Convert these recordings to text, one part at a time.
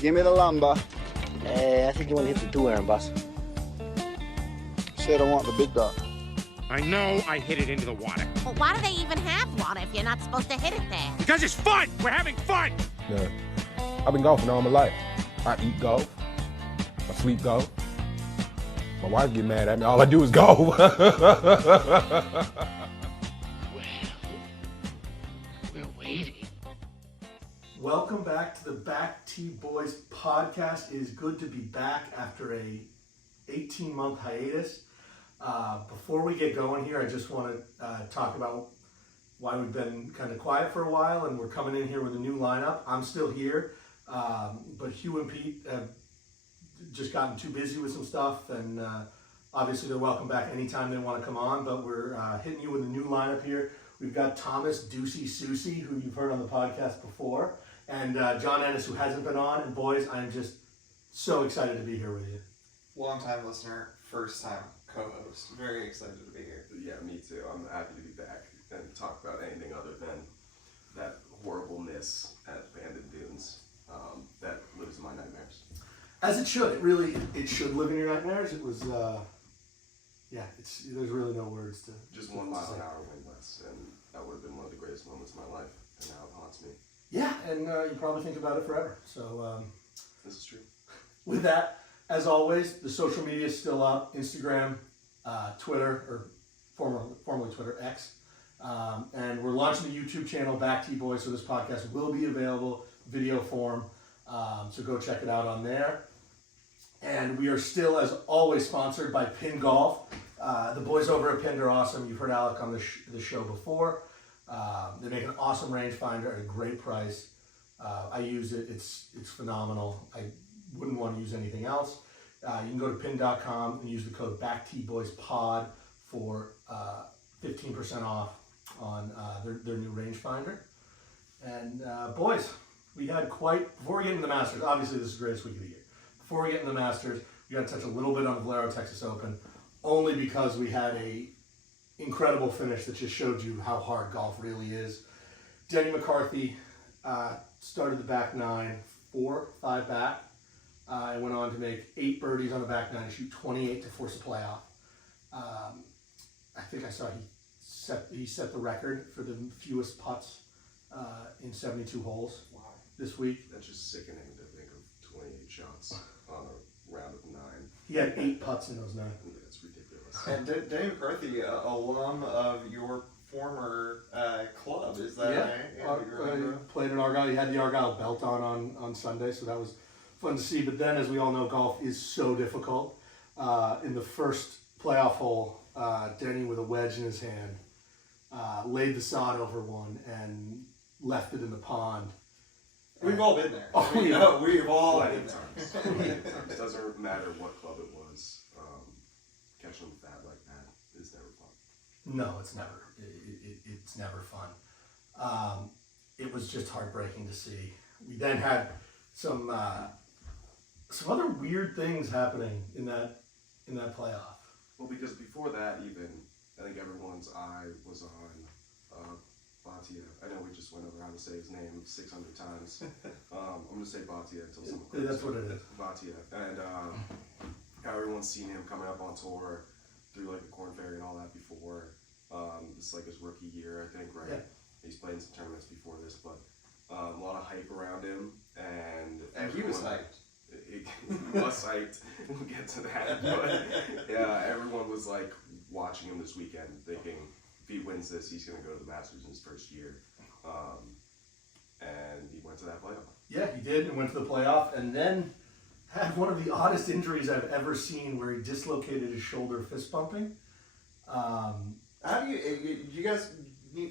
Give me the lumber. I think you want to hit the 2-iron, boss. Said I want the big dog. I know I hit it into the water. Well, why do they even have one if you're not supposed to hit it there? Because it's fun! We're having fun! Yeah. I've been golfing all my life. I eat golf. I sleep golf. My wife get mad at me. All I do is golf. We're waiting. Welcome back to the Back T Boys podcast. It is good to be back after a 18-month hiatus. Before we get going here, I just want to talk about why we've been kind of quiet for a while, and we're coming in here with a new lineup. I'm still here, but Hugh and Pete have just gotten too busy with some stuff, and obviously they're welcome back anytime they want to come on, but we're hitting you with a new lineup here. We've got Thomas Deucey Susi, who you've heard on the podcast before, and John Ennis, who hasn't been on. And boys, I'm just so excited to be here with you. Long-time listener, first-time co-host. Very excited to be here. Yeah, me too. I'm happy to be back and talk about anything other than that horrible miss at Abandoned Dunes that lives in my nightmares. As it should. It should live in your nightmares. It was, there's really no words to... Just 1 mile an hour wind less, and that would have been one of the greatest moments of my life, and now it haunts me. Yeah, and you probably think about it forever. So, This is true. with that, as always, the social media is still up. Instagram, Twitter, or formerly Twitter, X. And we're launching the YouTube channel, Back T Boys, so this podcast will be available video form. So go check it out on there. And we are still, as always, sponsored by Pin Golf. The boys over at Pin are awesome. You've heard Alec on the show before. They make an awesome rangefinder at a great price. I use it. It's phenomenal. I wouldn't want to use anything else. You can go to pin.com and use the code BACKTBoysPod for 15% off on their new rangefinder. And boys, we had before we get into the Masters, obviously this is the greatest week of the year. Before we get into the Masters, we got to touch a little bit on the Valero Texas Open, only because we had a incredible finish that just showed you how hard golf really is. Denny McCarthy started the back nine, 4-5 back. And went on to make 8 birdies on the back nine and shoot 28 to force a playoff. I think I saw he set the record for the fewest putts in 72 holes this week. That's just sickening to think of 28 shots on a round of 9. He had 8 putts in those 9. Yeah, it's ridiculous. And Danny McCarthy, alum of your former club, is that right? Yeah, played in Argyle. He had the Argyle belt on Sunday, so that was fun to see. But then, as we all know, golf is so difficult. In the first playoff hole, Denny, with a wedge in his hand, laid the sod over one and left it in the pond. We've all been there. Oh, We've all Plenty been of there. times. It doesn't matter what club it was. Catching that like that is never fun. No, it's never. It's never fun. It was just heartbreaking to see. We then had some other weird things happening in that playoff. Well, because before that, even I think everyone's eye was on Bhatia. I know we just went over how to say his name 600 times. I'm gonna say Bhatia until someone. That's what it is. Bhatia, and how everyone's seen him coming up on tour through like the Corn Ferry and all that before. This is like his rookie year, I think, right? Yeah. He's played in some tournaments before this, but a lot of hype around him, and He was hyped. He was hyped. We'll get to that, but yeah, everyone was like watching him this weekend, thinking if he wins this, he's going to go to the Masters in his first year, and he went to that playoff. Yeah, he did, and went to the playoff, and then had one of the oddest injuries I've ever seen, where he dislocated his shoulder fist bumping. How do you guys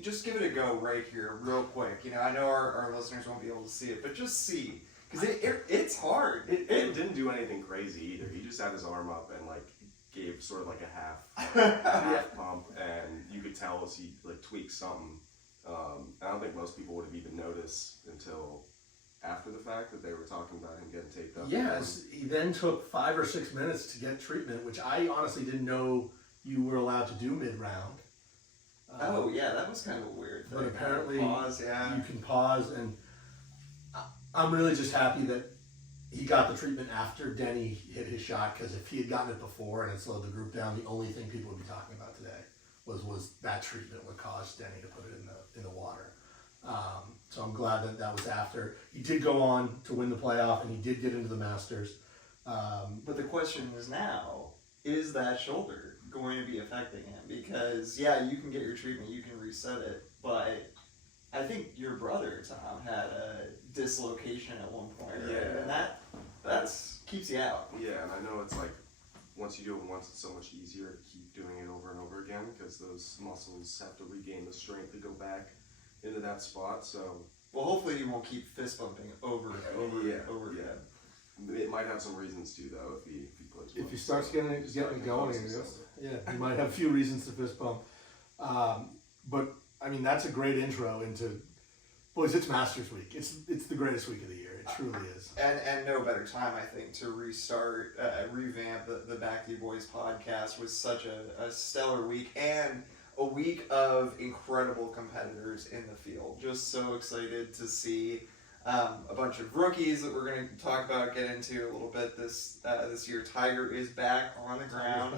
just give it a go right here, real quick? You know, I know our listeners won't be able to see it, but just see. Because it's hard. It didn't do anything crazy either. He just had his arm up and like gave sort of like a half pump, and you could tell as he like tweaked something. I don't think most people would have even noticed until after the fact that they were talking about him getting taped up. Yes, he then took 5 or 6 minutes to get treatment, which I honestly didn't know you were allowed to do mid-round. Oh yeah, that was kind of a weird thing. But apparently pause, yeah. you can pause, and I'm really just happy that he got the treatment after Denny hit his shot, because if he had gotten it before and it slowed the group down, the only thing people would be talking about today was that treatment would cause Denny to put it in the water. So I'm glad that was after. He did go on to win the playoff, and he did get into the Masters. But the question is now, is that shoulder going to be affecting him? Because, yeah, you can get your treatment, you can reset it, but I think your brother, Tom, had a dislocation at one point, right? Yeah. And that keeps you out. Yeah, and I know it's like, once you do it once, it's so much easier to keep doing it over and over again, because those muscles have to regain the strength to go back into that spot, so... Well, hopefully you won't keep fist bumping over again. It might have some reasons too, though, if he puts. If he starts getting it going, he might have a few reasons to fist bump. But I mean, that's a great intro into, boys. It's Masters Week. It's the greatest week of the year. It truly is. And no better time, I think, to revamp the Back to You Boys podcast with such a stellar week, and a week of incredible competitors in the field. Just so excited to see a bunch of rookies that we're going to talk about, get into a little bit this year. Tiger is back on the ground.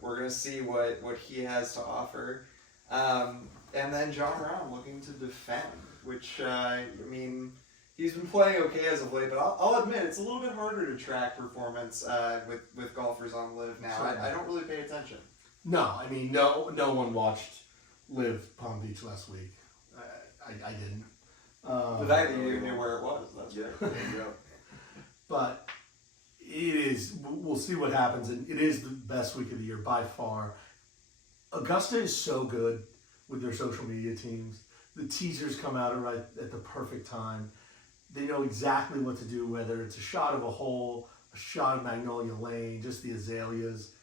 We're going to see what he has to offer. And then John Rahm looking to defend, which, I mean, he's been playing okay as of late, but I'll admit it's a little bit harder to track performance with golfers on LIV now. I don't really pay attention. No, I mean, no one watched LIV Palm Beach last week. I didn't. But neither of you knew where it was. That's right. There you go. But it is. We'll see what happens, and it is the best week of the year by far. Augusta is so good with their social media teams. The teasers come out right at the perfect time. They know exactly what to do, whether it's a shot of a hole, a shot of Magnolia Lane, just the azaleas.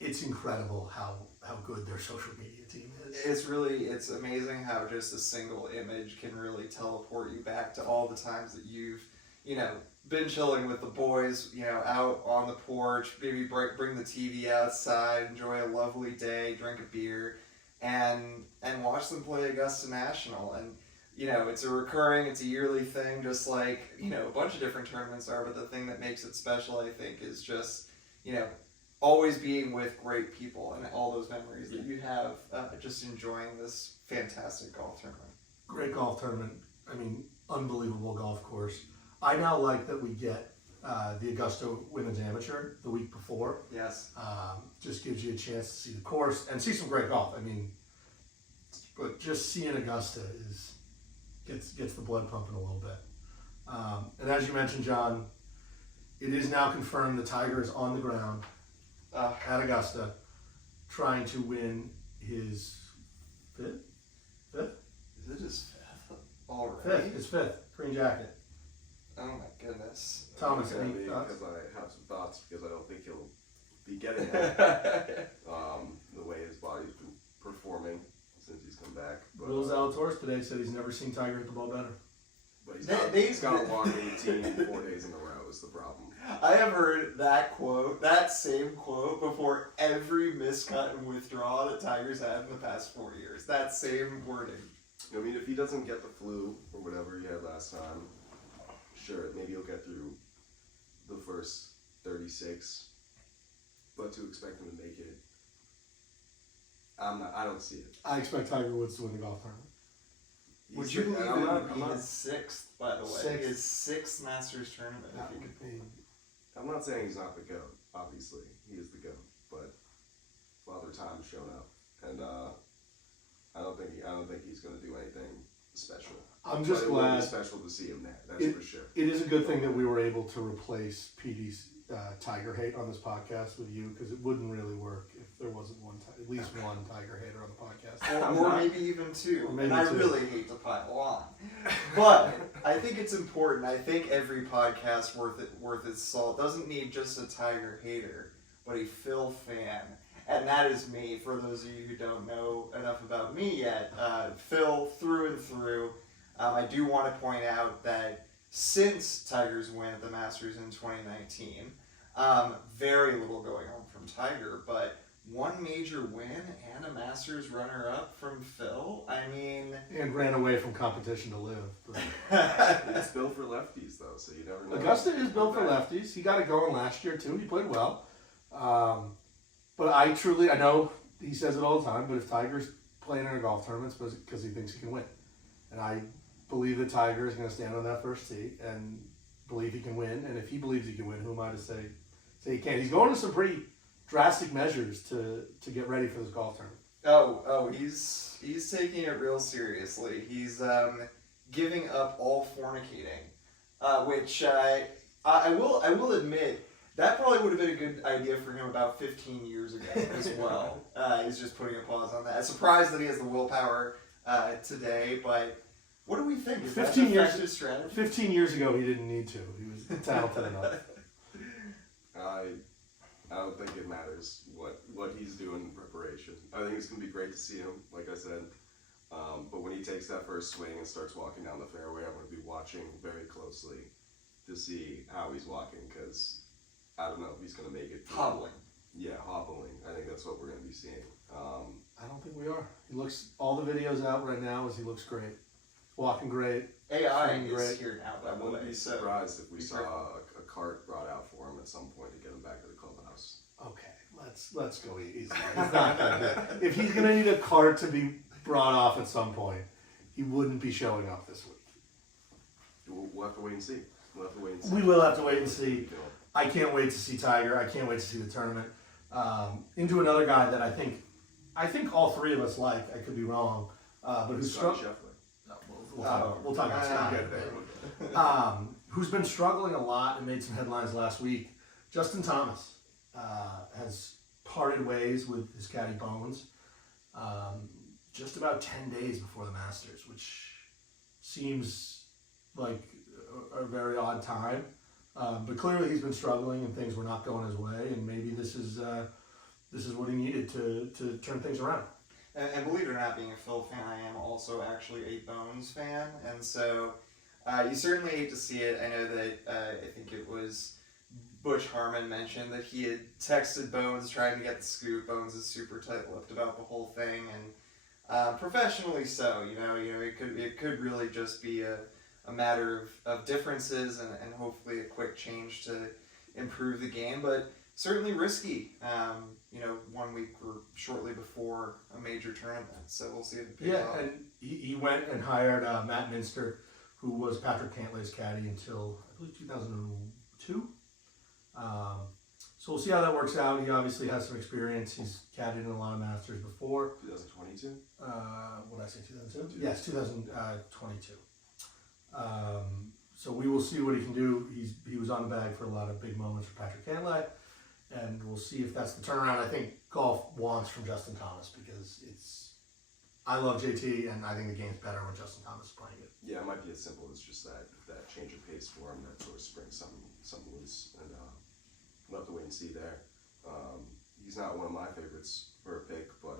It's incredible how good their social media team is. It's amazing how just a single image can really teleport you back to all the times that you've, been chilling with the boys, out on the porch, maybe bring the TV outside, enjoy a lovely day, drink a beer, and watch them play Augusta National. And, it's a yearly thing, just like, a bunch of different tournaments are, but the thing that makes it special, I think, is just, always being with great people and all those memories that you have just enjoying this fantastic golf tournament. Great golf tournament. I mean, unbelievable golf course. I now like that we get the Augusta Women's Amateur the week before. Yes. Just gives you a chance to see the course and see some great golf. I mean, but just seeing Augusta gets the blood pumping a little bit. And as you mentioned, John, it is now confirmed the Tiger is on the ground at Augusta, trying to win his fifth? Is it his fifth already? Fifth. His fifth. Green jacket. Oh my goodness. Thomas, It's any gonna be thoughts? because I have some thoughts, because I don't think he'll be getting that. The way his body's been performing since he's come back. But, Will Zalatoris today said he's never seen Tiger hit the ball better. But he's got a long 18 4 days in a row is the problem. I have heard that same quote, before every miscut and withdrawal that Tiger's had in the past 4 years. That same wording. I mean, if he doesn't get the flu or whatever he had last time, sure, maybe he'll get through the first 36. But to expect him to make it, I don't see it. I expect Tiger Woods to win the golf tournament. Would you believe I'm it not- would I'm be not- his sixth, by the way? Sixth. His sixth Masters tournament. That If he would could. be I'm not saying he's not the GOAT, obviously. He is the GOAT. But Father Time's shown up. And I don't think he's going to do anything special. I'm just but it will glad. be special to see him there, that's for sure. It is a good thing that we were able to replace Petey's Tiger hate on this podcast with you, because it wouldn't really work if there wasn't at least one Tiger hater on the podcast. Or maybe even two. Or maybe and I two. really hate to pile on. But I think it's important. I think every podcast worth its salt doesn't need just a Tiger hater, but a Phil fan. And that is me. For those of you who don't know enough about me yet, Phil through and through. I do want to point out that since Tiger's win at the Masters in 2019, very little going on from Tiger, but one major win and a Masters runner-up from Phil. I mean... And ran away from competition to live. But It's built for lefties, though, so you never know. Augusta is built for lefties. He got it going last year, too. He played well. But I know he says it all the time, but if Tiger's playing in a golf tournament, it's because he thinks he can win. And I believe that Tiger is going to stand on that first tee and believe he can win. And if he believes he can win, who am I to say he can't? He's going to some pretty drastic measures to get ready for this golf tournament. He's taking it real seriously. He's giving up all fornicating, which I will admit that probably would have been a good idea for him about 15 years ago as well. He's just putting a pause on that. I'm surprised that he has the willpower today, but what do we think? Is 15 that effective strategy? 15 years ago, he didn't need to. He was talented enough. I don't think it matters what he's doing in preparation. I think it's going to be great to see him, like I said. But when he takes that first swing and starts walking down the fairway, I'm going to be watching very closely to see how he's walking, because I don't know if he's going to make it. Hobbling. Yeah, hobbling. I think that's what we're going to be seeing. I don't think we are. He looks, all the videos out right now is he looks great. Walking great. AI is great. here now, by I the wouldn't way. be So surprised if we be saw careful. a cart brought out for him at some point to get him back to the clubhouse. Okay, let's go easy. It's not gonna be. If he's gonna need a cart to be brought off at some point, he wouldn't be showing up this week. We'll have to wait and see. We will have to wait and see. I can't wait to see Tiger. I can't wait to see the tournament. Into another guy that I think all three of us like. I could be wrong, but who's Scotty struggling. Scheffler. We'll talk about Scott. Who's been struggling a lot and made some headlines last week. Justin Thomas has parted ways with his caddy Bones just about 10 days before the Masters, which seems like a very odd time. But clearly he's been struggling and things were not going his way, and maybe this is what he needed to turn things around. And believe it or not, being a Phil fan, I am also actually a Bones fan, and so you certainly hate to see it. I know that I think it was Butch Harmon mentioned that he had texted Bones trying to get the scoop. Bones is super tight-lipped about the whole thing, and professionally so. You know, it could really just be a matter of differences and hopefully a quick change to improve the game, but certainly risky. 1 week or shortly before a major tournament, so we'll see if it pays off. And he went and hired Matt Minster, who was Patrick Cantlay's caddy until I believe 2002. So we'll see how that works out. He obviously has some experience. He's caddied in a lot of Masters before. 2022? What did I say, 2002? Yes, 2022. So we will see what he can do. He was on the bag for a lot of big moments for Patrick Cantlay, and we'll see if that's the turnaround I think golf wants from Justin Thomas, because I love JT, and I think the game's better when Justin Thomas is playing it. Yeah, it might be as simple as just that change of pace for him, that sort of springs something loose, and we'll have to wait and see there. He's not one of my favorites for a pick, but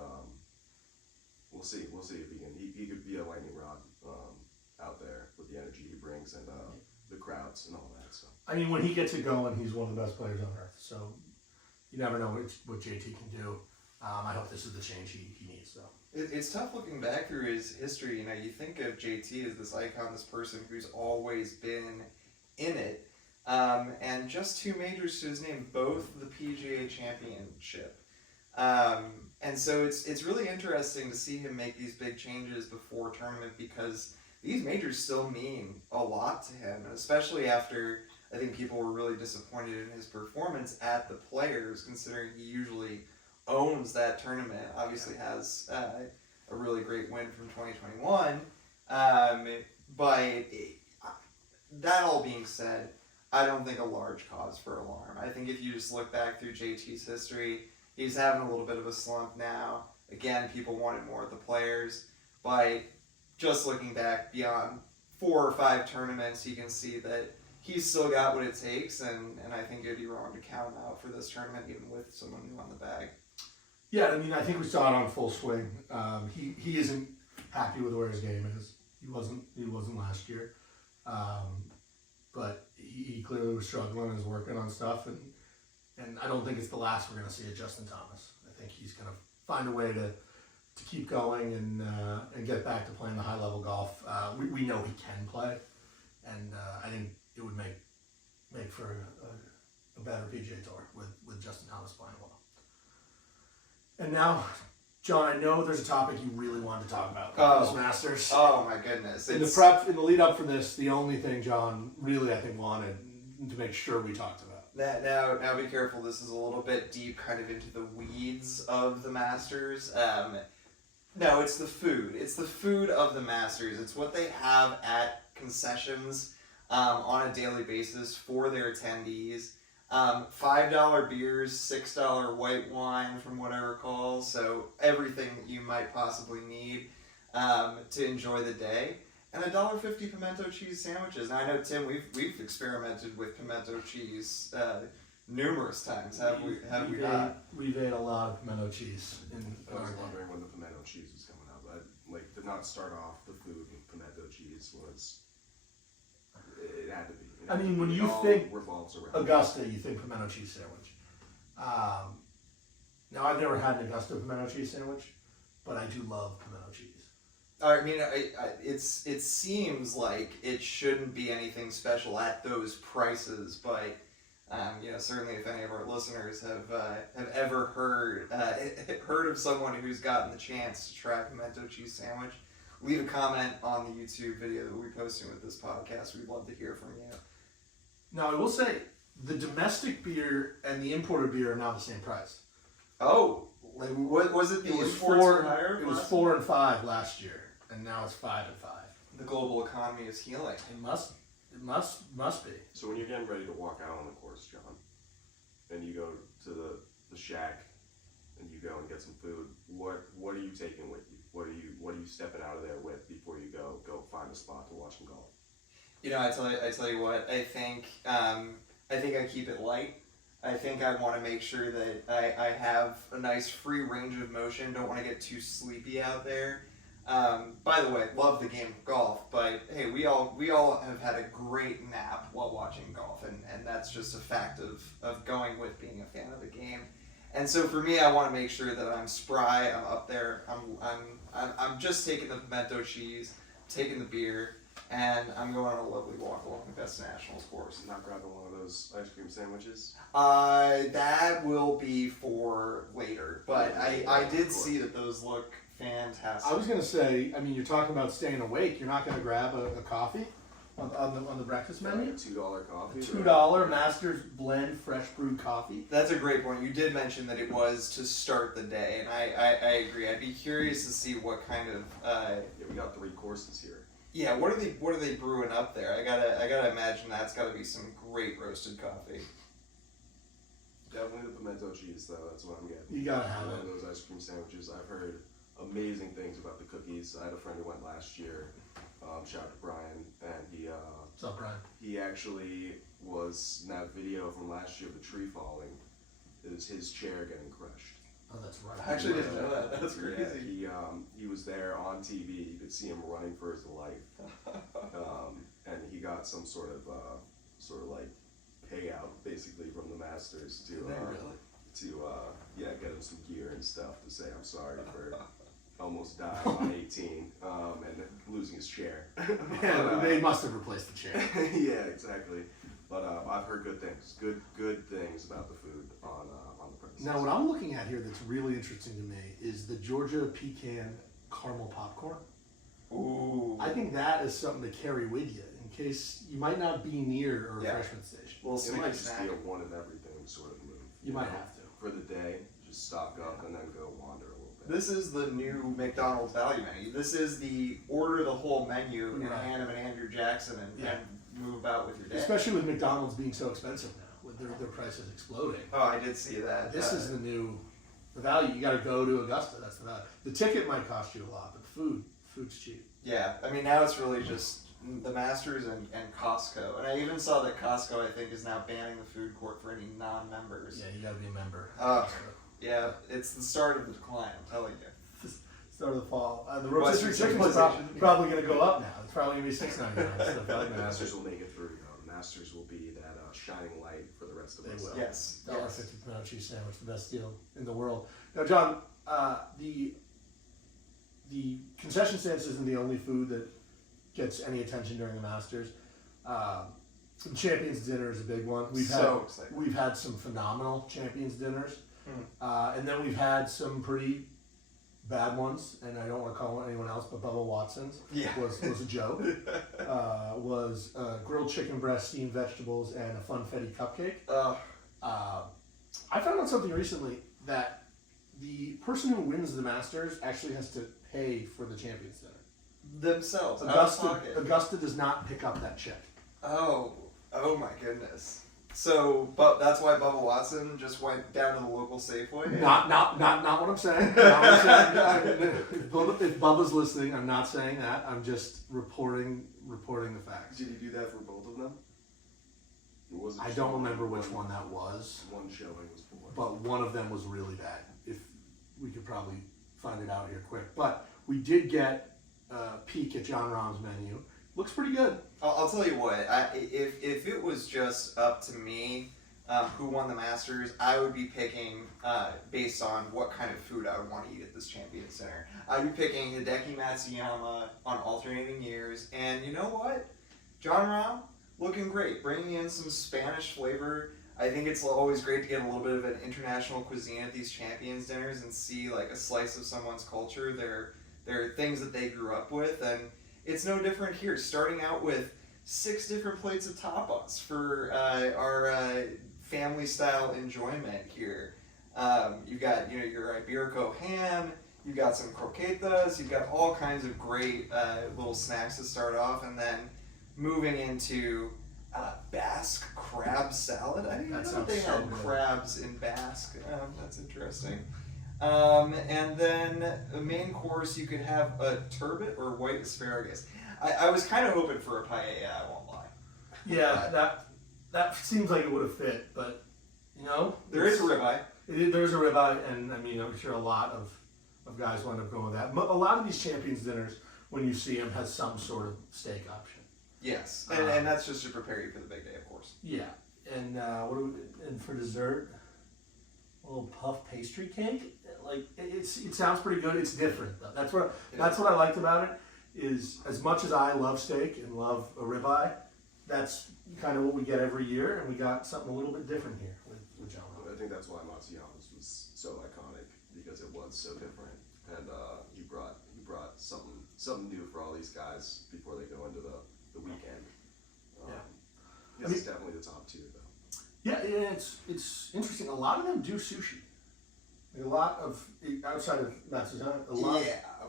we'll see if he could be a lightning rod out there with the energy he brings and the crowds and all that. So I mean, when he gets it going, he's one of the best players on earth. So you never know what JT can do. I hope this is the change he needs, though. It's tough looking back through his history. You know, you think of JT as this icon, this person who's always been in it, and just 2 majors to his name, both the PGA Championship. And so it's really interesting to see him make these big changes before tournament, because these majors still mean a lot to him, and especially after I think people were really disappointed in his performance at the Players, considering he usually owns that tournament. Obviously has a really great win from 2021. But that all being said, I don't think a large cause for alarm. I think if you just look back through JT's history, he's having a little bit of a slump now. Again, people wanted more at the Players, but just looking back beyond 4 or 5 tournaments, you can see that he's still got what it takes, and I think it'd be wrong to count him out for this tournament, even with someone new on the bag. Yeah, I mean, I think we saw it on full swing. He isn't happy with where his game is. He wasn't last year, but he clearly was struggling and is working on stuff, and I don't think it's the last we're going to see of Justin Thomas. I think he's going to find a way to keep going and get back to playing the high level golf. We know he can play. and I think it would make for a better PGA Tour with Justin Thomas playing well. And now, John, I know there's a topic you really wanted to talk about. This Masters. Oh my goodness! In the lead up for this, the only thing John really I think wanted to make sure we talked about. Now be careful. This is a little bit deep, kind of into the weeds of the Masters. No, it's the food. It's the food of the Masters. It's what they have at concessions on a daily basis for their attendees. $5 beers, $6 white wine, from what I recall. So everything that you might possibly need to enjoy the day. And $1.50 pimento cheese sandwiches. Now I know, Tim, we've experimented with pimento cheese numerous times. Have we not? We've ate a lot of pimento cheese. I was wondering when the pimento cheese was coming up. Did not start off the food with pimento cheese. It had to be. I mean, when you think Augusta, you think pimento cheese sandwich. Now, I've never had an Augusta pimento cheese sandwich, but I do love pimento cheese. I mean, it seems like it shouldn't be anything special at those prices, but certainly if any of our listeners have ever heard of someone who's gotten the chance to try a pimento cheese sandwich, leave a comment on the YouTube video that we'll be posting with this podcast. We'd love to hear from you. Now, I will say, the domestic beer and the imported beer are now the same price. Oh, like what was it? The imports were higher? It was 4 and 5 last year, and now it's 5 and 5. The global economy is healing. It must be. So when you're getting ready to walk out on the course, John, and you go to the shack, and you go and get some food, what are you taking with you? What are you stepping out of there with before you go find a spot to watch some golf? I tell you what, I think I keep it light. I think I want to make sure that I have a nice free range of motion. Don't want to get too sleepy out there. By the way, love the game of golf, but hey, we all have had a great nap while watching golf, and that's just a fact of going with being a fan of the game. And so for me, I want to make sure that I'm spry. I'm up there. I'm just taking the pimento cheese, taking the beer, and I'm going on a lovely walk along the Augusta Nationals course. Not grabbing one of those ice cream sandwiches? That will be for later, but I did see that those look fantastic. I was going to say, I mean, you're talking about staying awake. You're not going to grab a coffee on the breakfast menu? Like a $2 coffee? $2 Masters Blend fresh brewed coffee. That's a great point. You did mention that it was to start the day, and I agree. I'd be curious to see what kind of we got 3 courses here. Yeah, what are they brewing up there? I gotta imagine that's gotta be some great roasted coffee. Definitely the pimento cheese, though. That's what I'm getting. You gotta have one it. of those ice cream sandwiches. I've heard amazing things about the cookies. I had a friend who went last year. Shout out to Brian, and What's up, Brian? he actually was in that video from last year of the tree falling. It was his chair getting crushed. Oh, that's right. I actually didn't know that. That's crazy. Yeah, he was there on TV. You could see him running for his life, and he got some sort of like payout basically from the Masters to get him some gear and stuff to say I'm sorry for almost dying on 18 and losing his chair. Yeah, they must have replaced the chair. Yeah, exactly. But I've heard good things, good things about the food on the premises. Now, what I'm looking at here that's really interesting to me is the Georgia pecan caramel popcorn. Ooh. I think that is something to carry with you in case you might not be near a refreshment station. Well, It might just be a one of everything sort of move. You might have to. For the day, just stock up and then go wander a little bit. This is the new McDonald's value menu. This is the order the whole menu in Hannum and Andrew Jackson and move about with your day. Especially with McDonald's being so expensive now, with their prices exploding. Oh, I did see that. This is the value. You got to go to Augusta. That's the value. The ticket might cost you a lot, but food's cheap. Yeah, I mean now it's really just the Masters and Costco, and I even saw that Costco I think is now banning the food court for any non-members. Yeah, you got to be a member. Yeah, it's the start of the decline. I'm telling you. Start of the fall. The rotisserie chicken is probably going to go up now. It's probably going to be $6.99. The Masters will make it through. The Masters will be that shining light for the rest of us. They will. Yes. $1.50 pimento cheese sandwich, the best deal in the world. Now, John, the concession stand isn't the only food that gets any attention during the Masters. The Champions Dinner is a big one. Excited. We've had some phenomenal Champions Dinners, and then we've had some pretty bad ones. And I don't want to call anyone else, but Bubba Watson's was a joke. Was grilled chicken breast, steamed vegetables, and a funfetti cupcake. I found out something recently that the person who wins the Masters actually has to pay for the Champions Dinner. Themselves. Augusta does not pick up that check. Oh my goodness. So, but that's why Bubba Watson just went down to the local Safeway. Not what I'm saying. Not what I'm saying. If Bubba's listening, I'm not saying that. I'm just reporting the facts. Did he do that for both of them? I don't remember which one that was. One showing was for. But one of them was really bad. If we could probably find it out here quick. But we did get a peek at John Rahm's menu. Looks pretty good. I'll tell you what. If it was just up to me, who won the Masters, I would be picking based on what kind of food I would want to eat at this Champions Dinner. I'd be picking Hideki Matsuyama on alternating years, and you know what, John Rahm looking great, bringing in some Spanish flavor. I think it's always great to get a little bit of an international cuisine at these Champions Dinners and see like a slice of someone's culture, their things that they grew up with, and it's no different here. Starting out with 6 different plates of tapas for our family-style enjoyment here. You've got your Iberico ham, you've got some croquetas, you've got all kinds of great little snacks to start off, and then moving into Basque crab salad. I didn't know they had crabs in Basque. That's interesting. And then the main course, you could have a turbot or white asparagus. I was kind of hoping for a paella, I won't lie. Yeah, that seems like it would have fit, but there is a ribeye. There's a ribeye, and I mean, I'm sure a lot of guys wind up going with that. But a lot of these Champions Dinners, when you see them, has some sort of steak option. Yes, and that's just to prepare you for the big day, of course. Yeah, and and for dessert, a little puff pastry cake. Like it sounds pretty good. It's different though. That's what I liked about it. Is as much as I love steak and love a ribeye, that's kind of what we get every year, and we got something a little bit different here with John. I think that's why Matsuyama's was so iconic, because it was so different, and he brought something new for all these guys before they go into the weekend. This is definitely the top 2 though. Yeah, it's interesting. A lot of them do sushi. Like a lot of outside of Matsuyama.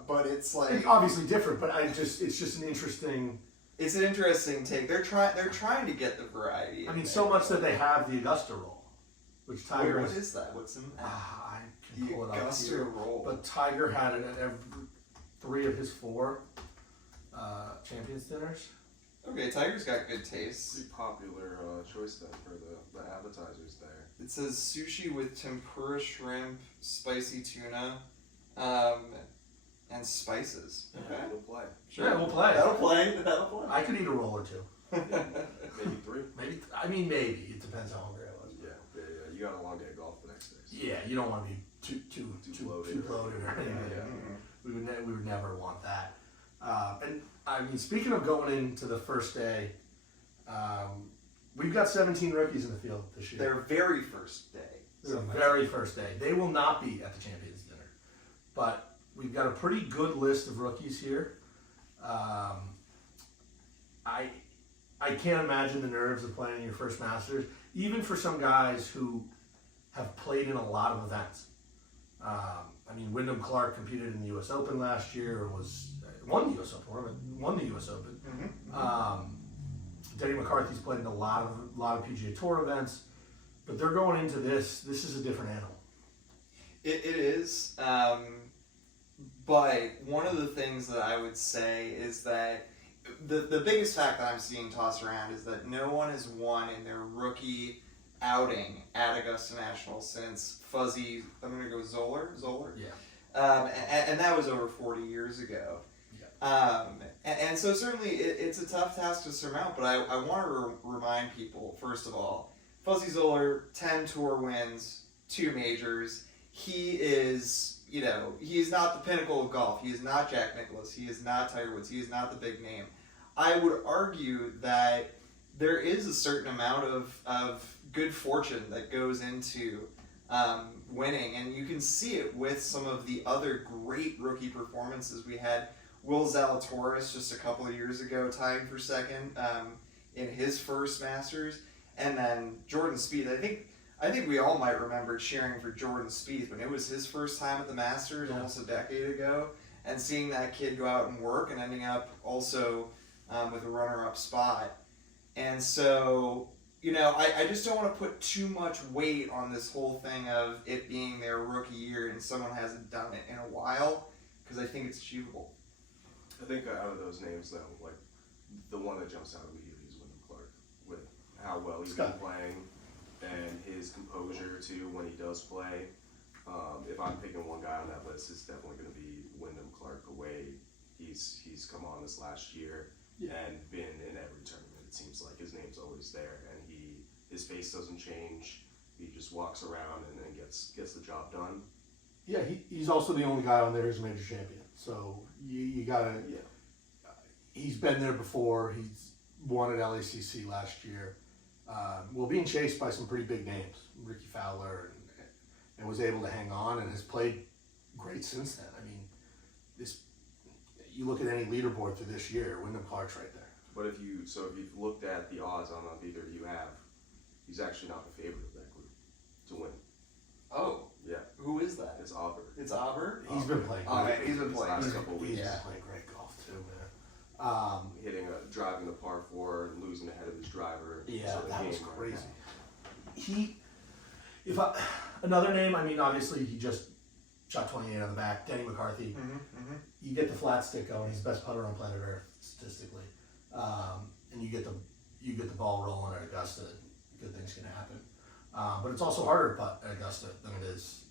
But it's like it's obviously different. But it's just an interesting. It's an interesting take. They're trying to get the variety. I mean, so much that they have the Augusta roll, which Tiger. Wait, what is that? What's in that? I can pull it up Augusta here. roll. But Tiger had it at every 3 of his 4 Champions Dinners. Okay, Tiger's got good taste. Pretty popular choice then for the appetizers there. It says sushi with tempura shrimp, spicy tuna, and spices. Okay. We'll play. Sure, yeah, we'll play. That'll play. I could eat a roll or 2. Maybe 3. Maybe. It depends how hungry I was. Yeah. You got a long day of golf the next day. So. Yeah, you don't want to be too loaded. Yeah. We would never want that. And I mean, speaking of going into the first day, we've got 17 rookies in the field this year. Their very first day. Their very first day. They will not be at the Champions Dinner, but we've got a pretty good list of rookies here. I can't imagine the nerves of playing your first Masters, even for some guys who have played in a lot of events. I mean, Wyndham Clark competed in the U.S. Open last year, won the U.S. Open. Denny McCarthy's played in a lot of PGA Tour events, but they're going into this. This is a different animal. It is, but one of the things that I would say is that the biggest fact that I'm seeing tossed around is that no one has won in their rookie outing at Augusta National since Fuzzy, I'm going to go Zoller? Yeah. And that was over 40 years ago. Yeah. And so certainly it's a tough task to surmount, but I want to remind people, first of all, Fuzzy Zoller, 10 tour wins, 2 majors. He is, he is not the pinnacle of golf. He is not Jack Nicklaus. He is not Tiger Woods. He is not the big name. I would argue that there is a certain amount of good fortune that goes into winning, and you can see it with some of the other great rookie performances we had. Will Zalatoris just a couple of years ago tying for second in his first Masters, and then Jordan Spieth. I think we all might remember cheering for Jordan Spieth when it was his first time at the Masters almost a decade ago, and seeing that kid go out and work and ending up also with a runner-up spot. And so, you know, I just don't want to put too much weight on this whole thing of it being their rookie year and someone hasn't done it in a while, because I think it's achievable. I think out of those names, though, like the one that jumps out immediately is Wyndham Clark, with how well he's been playing and his composure too when he does play. If I'm picking one guy on that list, it's definitely going to be Wyndham Clark. The way he's come on this last year and been in every tournament, it seems like his name's always there, and his face doesn't change. He just walks around and then gets the job done. Yeah, he's also the only guy on there who's a major champion. So you gotta. Yeah. He's been there before. He's won at LACC last year. Being chased by some pretty big names, Ricky Fowler, and was able to hang on and has played great since then. I mean, you look at any leaderboard through this year, Wyndham Clark's right there. But if you've looked at the odds on either you have, he's actually not the favorite of that group to win. Oh. Yeah. Who is that? It's Auburn. It's Auburn? He's been playing. Oh, man, he's been playing. Last couple of weeks. He's been playing great golf too, man. Driving the par 4 and losing ahead of his driver. Yeah, that was crazy. Right. Another name, I mean, obviously he just shot 28 on the back, Denny McCarthy. You get the flat stick going, he's the best putter on planet Earth, statistically. And you get the ball rolling at Augusta, good things can happen. But it's also harder to putt at Augusta than it is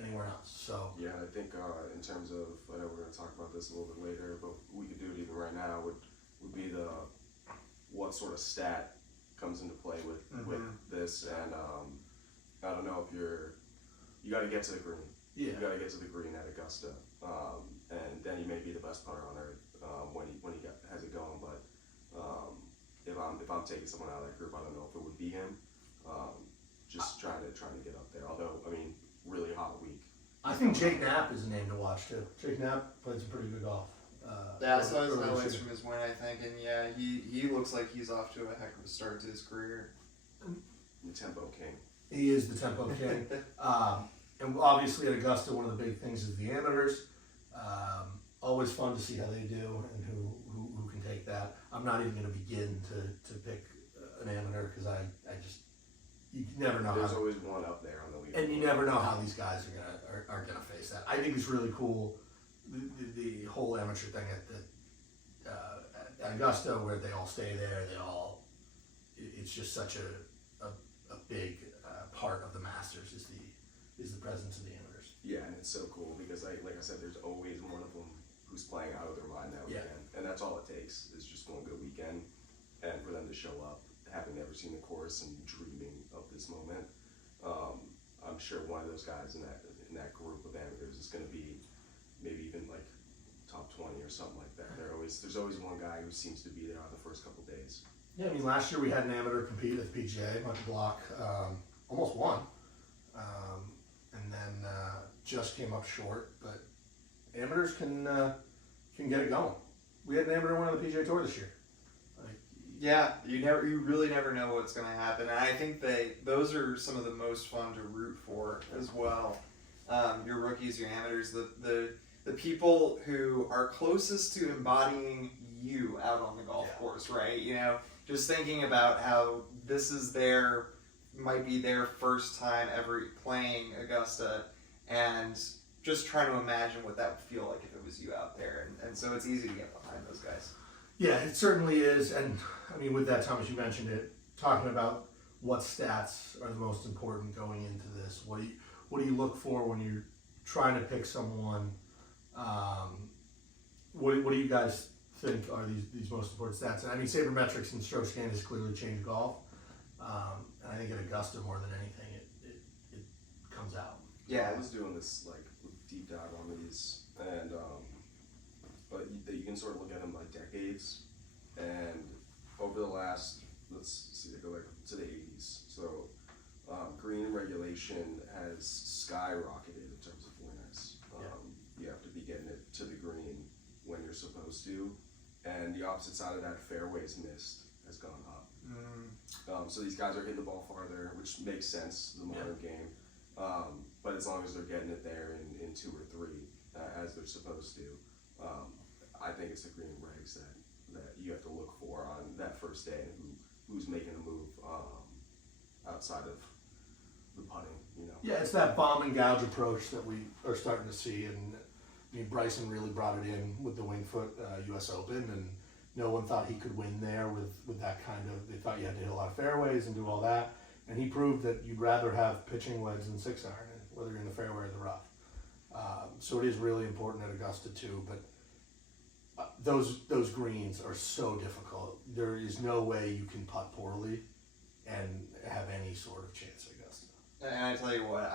anywhere else. So yeah, I think in terms of, I know we're going to talk about this a little bit later, but we could do it even right now, would be what sort of stat comes into play with this, and I don't know if you got to get to the green. Yeah. You got to get to the green at Augusta, and then he may be the best putter on earth when he has it going. But if I'm taking someone out of that group, I don't know if it would be him. Just trying to get up there. Although, I mean, really hot week. I think Jake Knapp is a name to watch too. Jake Knapp played some pretty good golf. I saw his highlights from his win, I think, and yeah, he looks like he's off to a heck of a start to his career. The tempo king. He is the tempo king. And obviously at Augusta, one of the big things is the amateurs. Always fun to see how they do and who can take that. I'm not even going to begin to pick an amateur because you never know. There's always one up there on the leaderboard. And you never know how these guys are gonna face that. I think it's really cool, the whole amateur thing at Augusta, where they all stay there. It's just such a big part of the Masters is the presence of the amateurs. Yeah, and it's so cool because like I said, there's always one of them who's playing out of their mind that weekend, and that's all it takes is just one good weekend, and for them to show up having never seen the course and dreaming of this moment. I'm sure one of those guys in that group of amateurs is going to be maybe even like top 20 or something like that. There's always one guy who seems to be there on the first couple days. Yeah, I mean, last year we had an amateur compete at the PGA, Michael Block, almost won, and then just came up short. But amateurs can get it going. We had an amateur win on the PGA Tour this year. Yeah, you really never know what's going to happen, and I think those are some of the most fun to root for as well. Your rookies, your amateurs, the people who are closest to embodying you out on the golf course, right? You know, just thinking about how this is might be their first time ever playing Augusta, and just trying to imagine what that would feel like if it was you out there, and so it's easy to get behind those guys. Yeah, it certainly is, and I mean, with that, Thomas, you mentioned it, talking about what stats are the most important going into this. What do you look for when you're trying to pick someone? What do you guys think are these most important stats? And I mean, sabermetrics and stroke scan has clearly changed golf, and I think at Augusta more than anything, it comes out. Yeah, I was doing this like deep dive on these, and but you can sort of look at them like decades, and over the last and the opposite side of that, fairways missed, has gone up. So these guys are hitting the ball farther, which makes sense, the modern game. But as long as they're getting it there in 2 or 3, as they're supposed to, I think it's the green regs that you have to look for on that first day, and who's making a move outside of the putting, you know. Yeah, it's that bomb and gouge approach that we are starting to see, and I mean Bryson really brought it in with the Wingfoot U.S. Open, and no one thought he could win there with that kind of. They thought you had to hit a lot of fairways and do all that, and he proved that you'd rather have pitching wedge than 6-iron, whether you're in the fairway or the rough. So it is really important at Augusta too, but those greens are so difficult. There is no way you can putt poorly and have any sort of chance at Augusta. And I tell you what,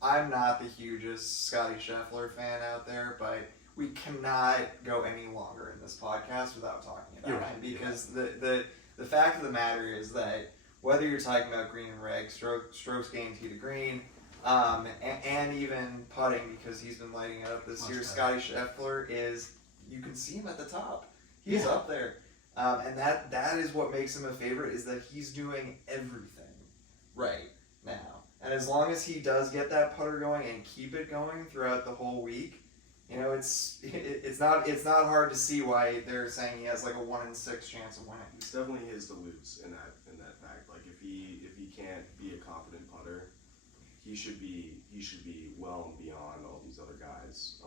I'm not the hugest Scotty Scheffler fan out there, but we cannot go any longer in this podcast without talking about him, because the fact of the matter is that whether you're talking about green and reg, strokes gained tee to green, and even putting, because he's been lighting it up this year, Scotty Scheffler you can see him at the top. He's up there. And that is what makes him a favorite, is that he's doing everything right now. And as long as he does get that putter going and keep it going throughout the whole week, you know, it's not hard to see why they're saying he has like a 1 in 6 chance of winning. It's definitely his to lose in that fact. Like if he can't be a confident putter, he should be well and beyond all these other guys.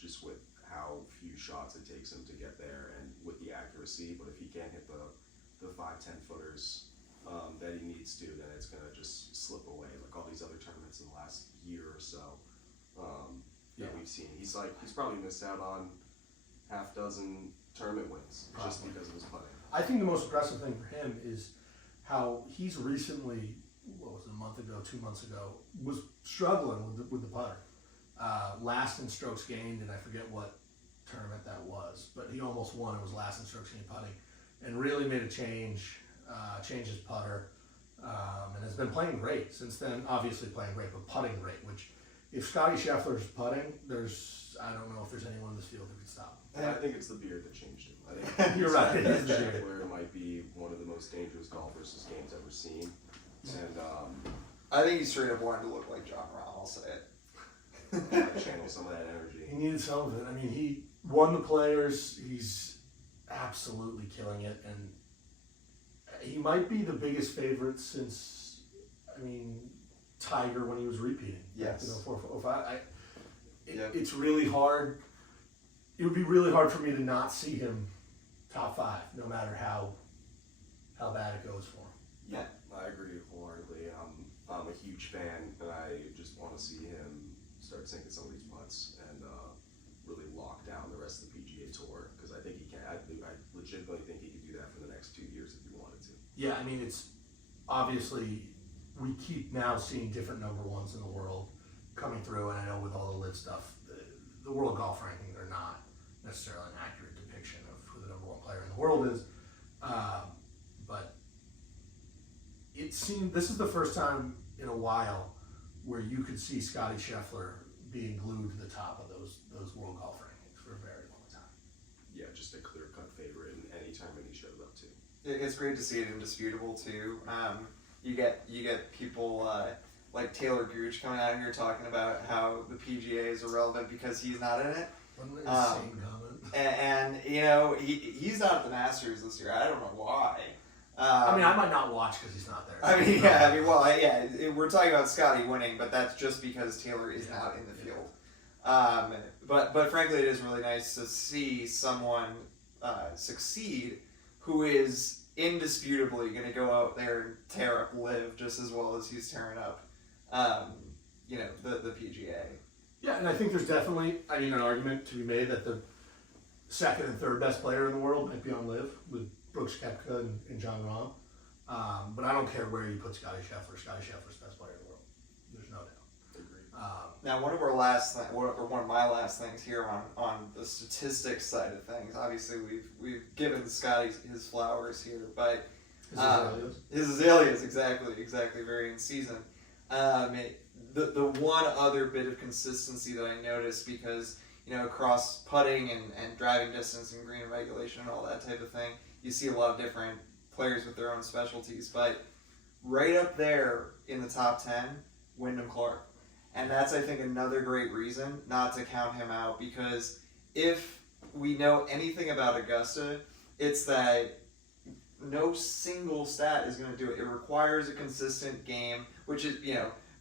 Just with how few shots it takes him to get there, and with the accuracy. But if he can't hit the 5-10 footers that he needs to, then it's gonna just slip away, like all these other tournaments in the last year or so that we've seen. He's probably missed out on half dozen tournament wins just because of his putting. I think the most impressive thing for him is how he's recently, what was it, a month ago, 2 months ago, was struggling with the putter. Last in strokes gained, and I forget what tournament that was, but he almost won. It was last in strokes gained putting, and really made a change his putter, and has been playing great since then. Obviously playing great, but putting great. Which, if Scotty Scheffler's putting, I don't know if there's anyone in this field who can stop him. I think it's the beard that changed him. I think You're right. It is the beard. Scheffler might be one of the most dangerous golfers this game's ever seen, and I think he straight up wanted to look like John Rahm. I'll say it. channel some of that energy. He needed some of it. I mean, he won the Players. He's absolutely killing it, and he might be the biggest favorite since, Tiger when he was repeating. Yes. 04, 05. It's really hard. It would be really hard for me to not see him top 5, no matter how bad it goes for him. Yeah, I agree wholeheartedly. I'm a huge fan, and I just want to see him start sinking some of these putts and really lock down the rest of the PGA Tour, because I think he can. I legitimately think he could do that for the next 2 years if he wanted to. Yeah, it's obviously, we keep now seeing different number ones in the world coming through, and I know with all the live stuff, the world golf rankings are not necessarily an accurate depiction of who the number 1 player in the world is, but it seemed this is the first time in a while where you could see Scotty Scheffler being glued to the top of those world golf rankings for a very long time. Yeah, just a clear-cut favorite in any tournament he shows up to. It's great to see it indisputable too. You get people like Taylor Gooch coming out here talking about how the PGA is irrelevant because he's not in it. Wasn't it the same comment? And he's not at the Masters this year. I don't know why. I might not watch because he's not there. We're talking about Scotty winning, but that's just because Taylor is not in the field. But frankly, it is really nice to see someone succeed who is indisputably going to go out there and tear up live just as well as he's tearing up, the PGA. Yeah, and I think there's definitely, an argument to be made that the second and third best player in the world might be on live with Brooks Koepka and John Rahm. But I don't care where you put Scotty Scheffler. Scotty Scheffler's the best player in the world. There's no doubt. Agreed. Now, one of my last things here on the statistics side of things. Obviously, we've given Scotty his flowers here, but his azaleas, exactly, very in season. The one other bit of consistency that I noticed, because across putting and driving distance and green regulation and all that type of thing. You see a lot of different players with their own specialties, but right up there in the top 10, Wyndham Clark. And that's, I think, another great reason not to count him out, because if we know anything about Augusta, it's that no single stat is going to do it. It requires a consistent game, which is,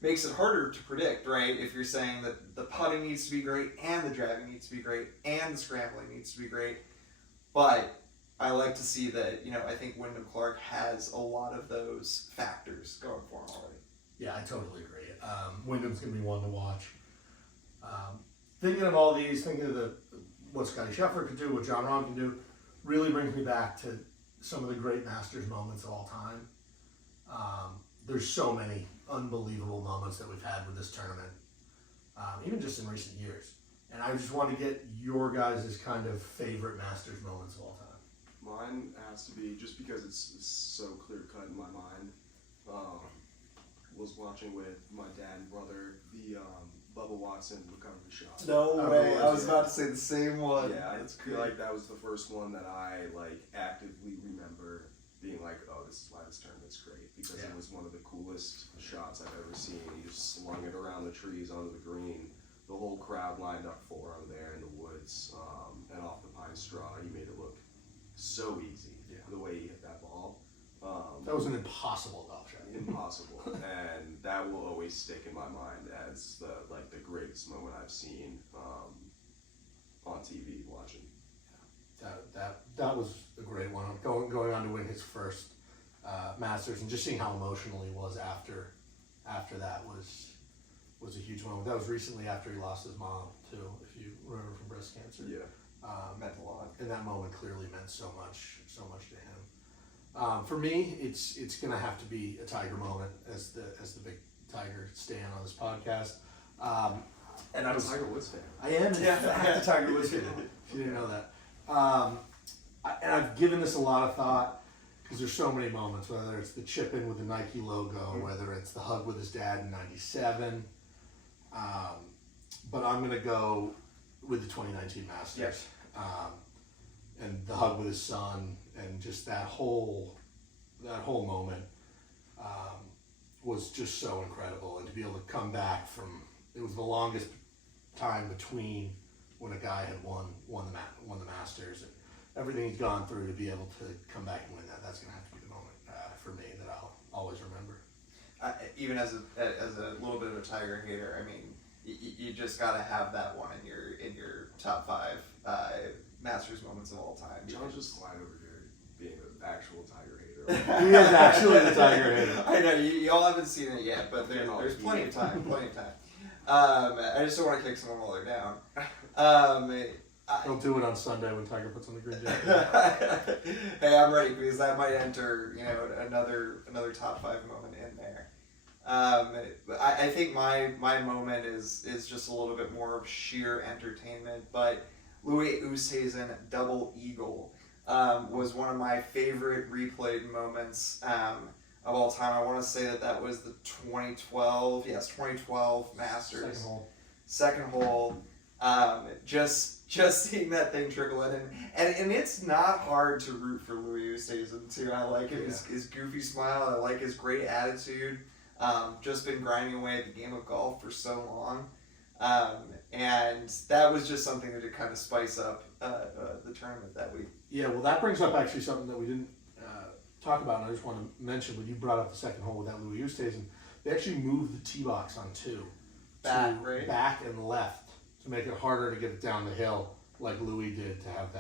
makes it harder to predict, right? If you're saying that the putting needs to be great and the driving needs to be great and the scrambling needs to be great. But I like to see that, I think Wyndham Clark has a lot of those factors going for him already. Yeah, I totally agree. Wyndham's going to be one to watch. Thinking of all these, thinking of what Scotty Scheffler could do, what John Rahm can do, really brings me back to some of the great Masters moments of all time. There's so many unbelievable moments that we've had with this tournament, even just in recent years. And I just want to get your guys' kind of favorite Masters moments of all time. Mine has to be, just because it's so clear cut in my mind, was watching with my dad and brother the Bubba Watson recovery shot. No way. I was about to say the same one. Yeah, I feel like that was the first one that I actively remember being like, oh, this is why this tournament's great, because it was one of the coolest shots I've ever seen. He just slung it around the trees onto the green. The whole crowd lined up for him there in the woods, and off the pine straw. He made it look so easy, the way he hit that ball. That was an impossible golf shot. Impossible. And that will always stick in my mind as the greatest moment I've seen on TV watching. That was a great one. Going on to win his first Masters, and just seeing how emotional he was after that was a huge moment. That was recently after he lost his mom too, if you remember, from breast cancer. Yeah. Meant a lot. And that moment clearly meant so much to him. For me, it's gonna have to be a Tiger moment as the big Tiger stan on this podcast. And I was Tiger Woods fan. I am a Tiger Woods fan. If you didn't know that. And I've given this a lot of thought, because there's so many moments, whether it's the chip in with the Nike logo, whether it's the hug with his dad in '97. But I'm gonna go with the 2019 Masters. Yes. And the hug with his son, and just that whole moment was just so incredible. And to be able to come back from, it was the longest time between when a guy had won the Masters, and everything he's gone through, to be able to come back and win that's going to have to be the moment for me that I'll always remember. Even as a little bit of a Tiger hater, I mean, you just got to have that one in your top 5 Masters moments of all time. John's just glad over here being an actual Tiger hater. He is actually the Tiger hater. I know, you all haven't seen it yet, but there's plenty of time, I just don't want to kick someone while they're down. Don't do it on Sunday when Tiger puts on the green jacket. Hey, I'm ready, because that might enter, another top 5 moment in there. I think my moment is just a little bit more of sheer entertainment, but Louis Oosthuizen double eagle was one of my favorite replayed moments of all time. I want to say that was the 2012 Masters. Second hole. Just seeing that thing trickle in, and it's not hard to root for Louis Oosthuizen too. I like his goofy smile. I like his great attitude. Just been grinding away at the game of golf for so long, and that was just something that to kind of spice up the tournament that week. Yeah, well, that brings up actually something that we didn't talk about, and I just want to mention when you brought up the second hole with that Louis Oosthuizen, they actually moved the tee box on 2 back and left, to make it harder to get it down the hill, like Louis did, to have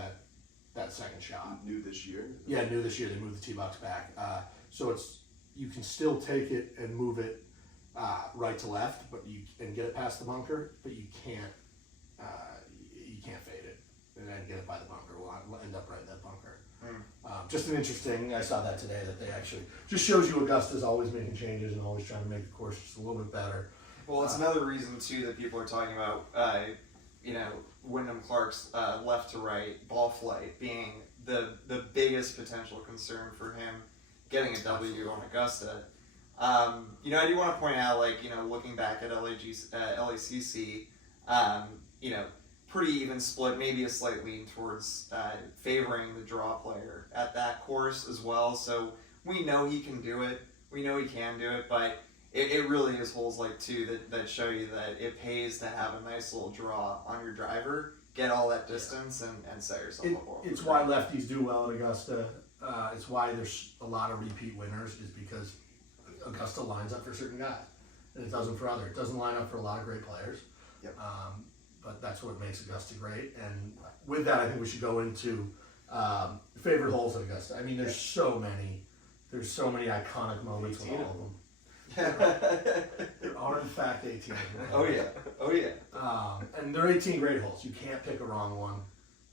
that second shot. New this year? Yeah, new this year. They moved the tee box back. So you can still take it and move it right to left, and get it past the bunker, but you can't fade it and then get it by the bunker. We'll end up right in that bunker. Just an interesting. I saw that today, that they actually just shows you Augusta's always making changes and always trying to make the course just a little bit better. Well, it's another reason too that people are talking about, Wyndham Clark's left to right ball flight being the biggest potential concern for him getting a W on Augusta. I do want to point out, looking back at LACC, pretty even split, maybe a slight lean towards favoring the draw player at that course as well. So we know he can do it. We know he can do it, but it really is holes like 2 that show you that it pays to have a nice little draw on your driver, get all that distance, and set yourself up well. It's why lefties do well at Augusta. It's why there's a lot of repeat winners, is because Augusta lines up for certain guys, and it doesn't for others. It doesn't line up for a lot of great players. Yep. But that's what makes Augusta great. And with that, I think we should go into favorite holes at Augusta. I mean, there's so many. There's so many iconic moments with all of them. There are, in fact, 18. Oh yeah. And there are 18 great holes. You can't pick a wrong one.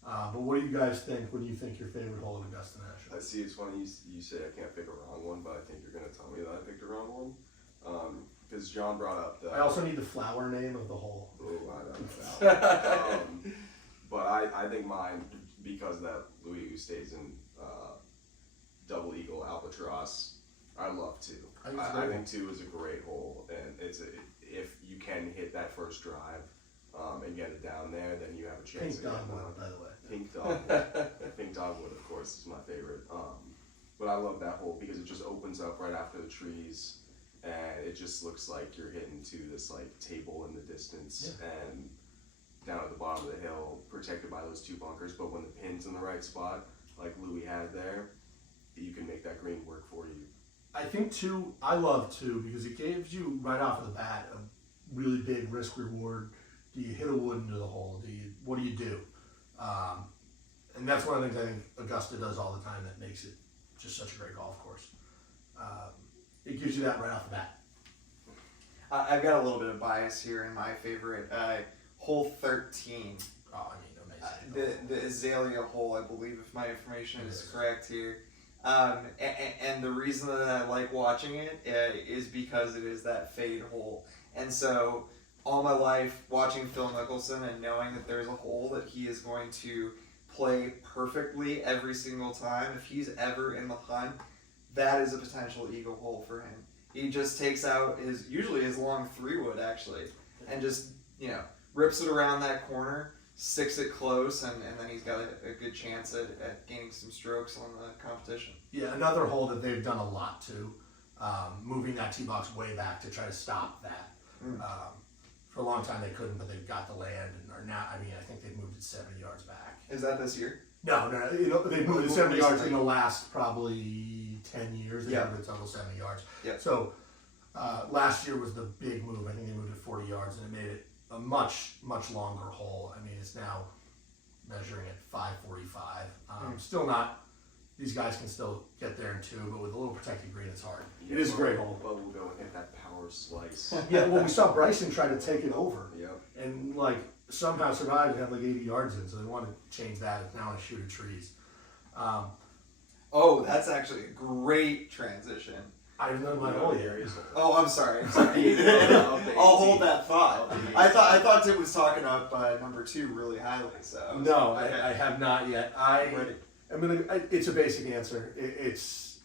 But what do you guys think when you think your favorite hole at Augusta National? I see. It's funny you say I can't pick a wrong one, but I think you're going to tell me that I picked a wrong one. Because John brought up the. I also need the flower name of the hole. Oh, I don't know. But I think mine, because that Louis stays in Double Eagle Albatross, I love 2. I think 2 is a great hole, and if you can hit that first drive and get it down there, then you have a chance. Pink Dogwood, by the way. Pink Dogwood. Pink Dogwood, of course, is my favorite. But I love that hole because it just opens up right after the trees, and it just looks like you're hitting to this like table in the distance, and down at the bottom of the hill, protected by those 2 bunkers. But when the pin's in the right spot, like Louis had there, you can make that green work for you. I think 2, I love 2 because it gives you right off of the bat a really big risk reward. Do you hit a wood into the hole? What do you do? And that's one of the things I think Augusta does all the time that makes it just such a great golf course. It gives you that right off the bat. I've got a little bit of bias here in my favorite hole 13. Oh, I mean, amazing. The Azalea hole, I believe, if my information is correct here. And the reason that I like watching it is because it is that fade hole. And so all my life watching Phil Mickelson and knowing that there's a hole that he is going to play perfectly every single time, if he's ever in the hunt, that is a potential eagle hole for him. He just takes out usually his long 3-wood actually, and just, rips it around that corner, sticks it close, and then he's got a good chance at gaining some strokes on the competition. Yeah, another hole that they've done a lot too, moving that tee box way back to try to stop that. For a long time they couldn't, but they've got the land and are now. I mean, I think they've moved it 70 yards back. Is that this year? No. They've moved it 70 yards in the last probably 10 years. They moved it total 70 yards. Yep. So last year was the big move. I think they moved it 40 yards, and it made it a much longer hole. I mean, it's now measuring at 545. Still not. These guys can still get there in 2, but with a little protected green, it's hard. It is a great hole. But we'll go and hit that power slice. Yeah, well, we saw Bryson try to take it over. Yep. And, somehow survived and had, 80 yards in, so they want to change that. It's now a shoot of trees. That's actually a great transition. I didn't know my hole yet. Oh, I'm sorry. I'll hold that thought. I thought Tim was talking up number 2 really highly. So No, I have not yet. It's a basic answer. It's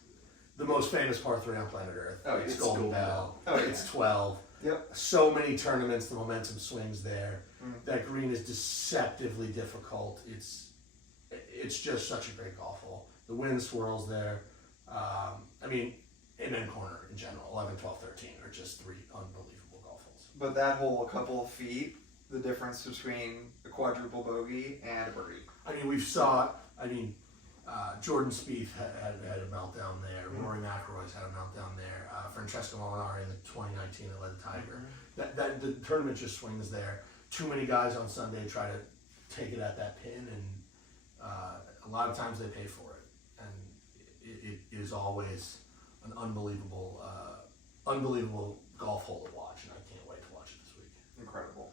the most famous par 3 on planet Earth. Oh, it's Golden Bell. Oh, yeah. It's 12. Yep. So many tournaments, the momentum swings there. That green is deceptively difficult. It's just such a great golf hole. The wind swirls there. Amen corner in general, 11, 12, 13 are just 3 unbelievable golf holes. But that hole, a couple of feet, the difference between a quadruple bogey and a birdie. We saw. Jordan Spieth had a meltdown there. Rory McIlroy's had a meltdown there. Francesco Molinari in the 2019 that led the Tiger. That the tournament just swings there. Too many guys on Sunday try to take it at that pin, and a lot of times they pay for it. And it is always an unbelievable golf hole to watch, and I can't wait to watch it this week. Incredible.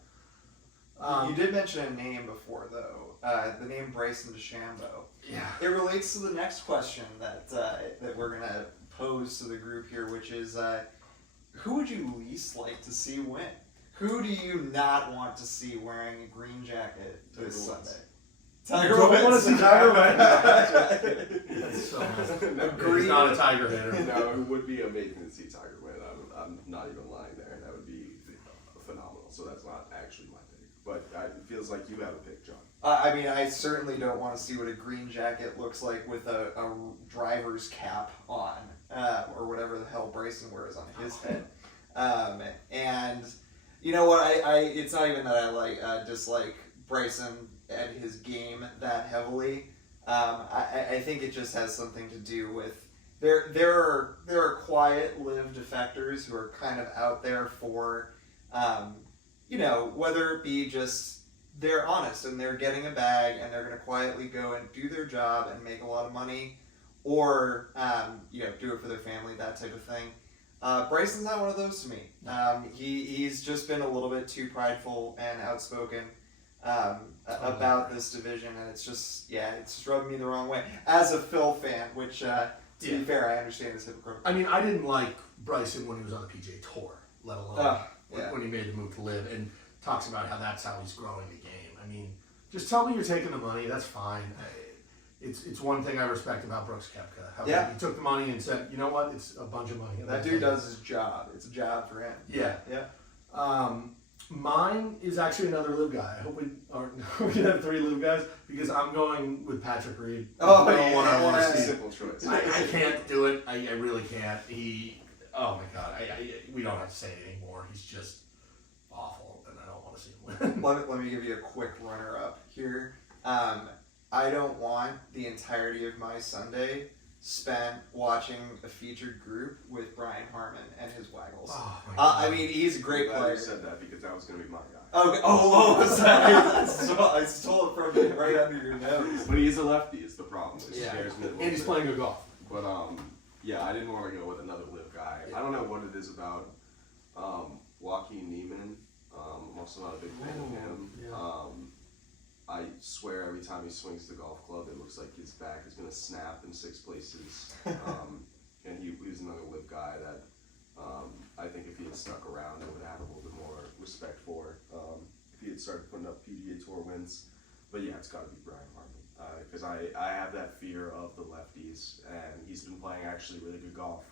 You did mention a name before, though. The name Bryson DeChambeau. Yeah. It relates to the next question that we're going to pose to the group here, which is, who would you least like to see win? Who do you not want to see wearing a green jacket this Sunday? Tiger Woods. I want to see Tiger win. That's so nice. He's not a Tiger hitter. No, it would be amazing to see Tiger win. I'm not even lying there. That would be phenomenal. So that's not actually my pick. But it feels like you have a pick. I mean, I certainly don't want to see what a green jacket looks like with a driver's cap on, or whatever the hell Bryson wears on his head. And you know what? I it's not even that I dislike Bryson and his game that heavily. I think it just has something to do with there are quiet live defectors who are kind of out there for, whether it be just they're honest and they're getting a bag and they're going to quietly go and do their job and make a lot of money, or do it for their family, that type of thing. Bryson's not one of those to me. He's just been a little bit too prideful and outspoken about this division, and it's just rubbed me the wrong way as a Phil fan, which to be fair, I understand is hypocritical. I mean, I didn't like Bryson when he was on the PGA Tour, let alone when he made the move to live, and talks about how that's how he's growing the game. I mean, just tell me you're taking the money, that's fine. It's one thing I respect about Brooks Koepka. How he took the money and said, you know what, it's a bunch of money. That dude does his job. It's a job for him. Yeah. Mine is actually another live guy. I hope we have 3 live guys, because I'm going with Patrick Reed. Oh, I want to see. Simple choice. I can't do it. I really can't. Oh my God. We don't have to say it anymore. He's just awful, and I don't want to see him win. Let me give you a quick runner-up here. I don't want the entirety of my Sunday spent watching a featured group with Brian Harmon and his Waggles. Oh my God. I mean, he's a great player. You said that because that was going to be my guy. Okay. I stole it from you right under your nose. But he's a lefty is the problem. It scares me a little And he's bit. playing good golf. But I didn't want to go with another live guy. I don't know what it is about Joaquin Neiman. I'm also not a big fan of him. Yeah. I swear every time he swings the golf club, it looks like his back is going to snap in 6 places. And he was another live guy that I think if he had stuck around, I would have a little bit more respect for. If he had started putting up PGA Tour wins. But yeah, it's got to be Brian Harmon. Because I have that fear of the lefties, and he's been playing actually really good golf.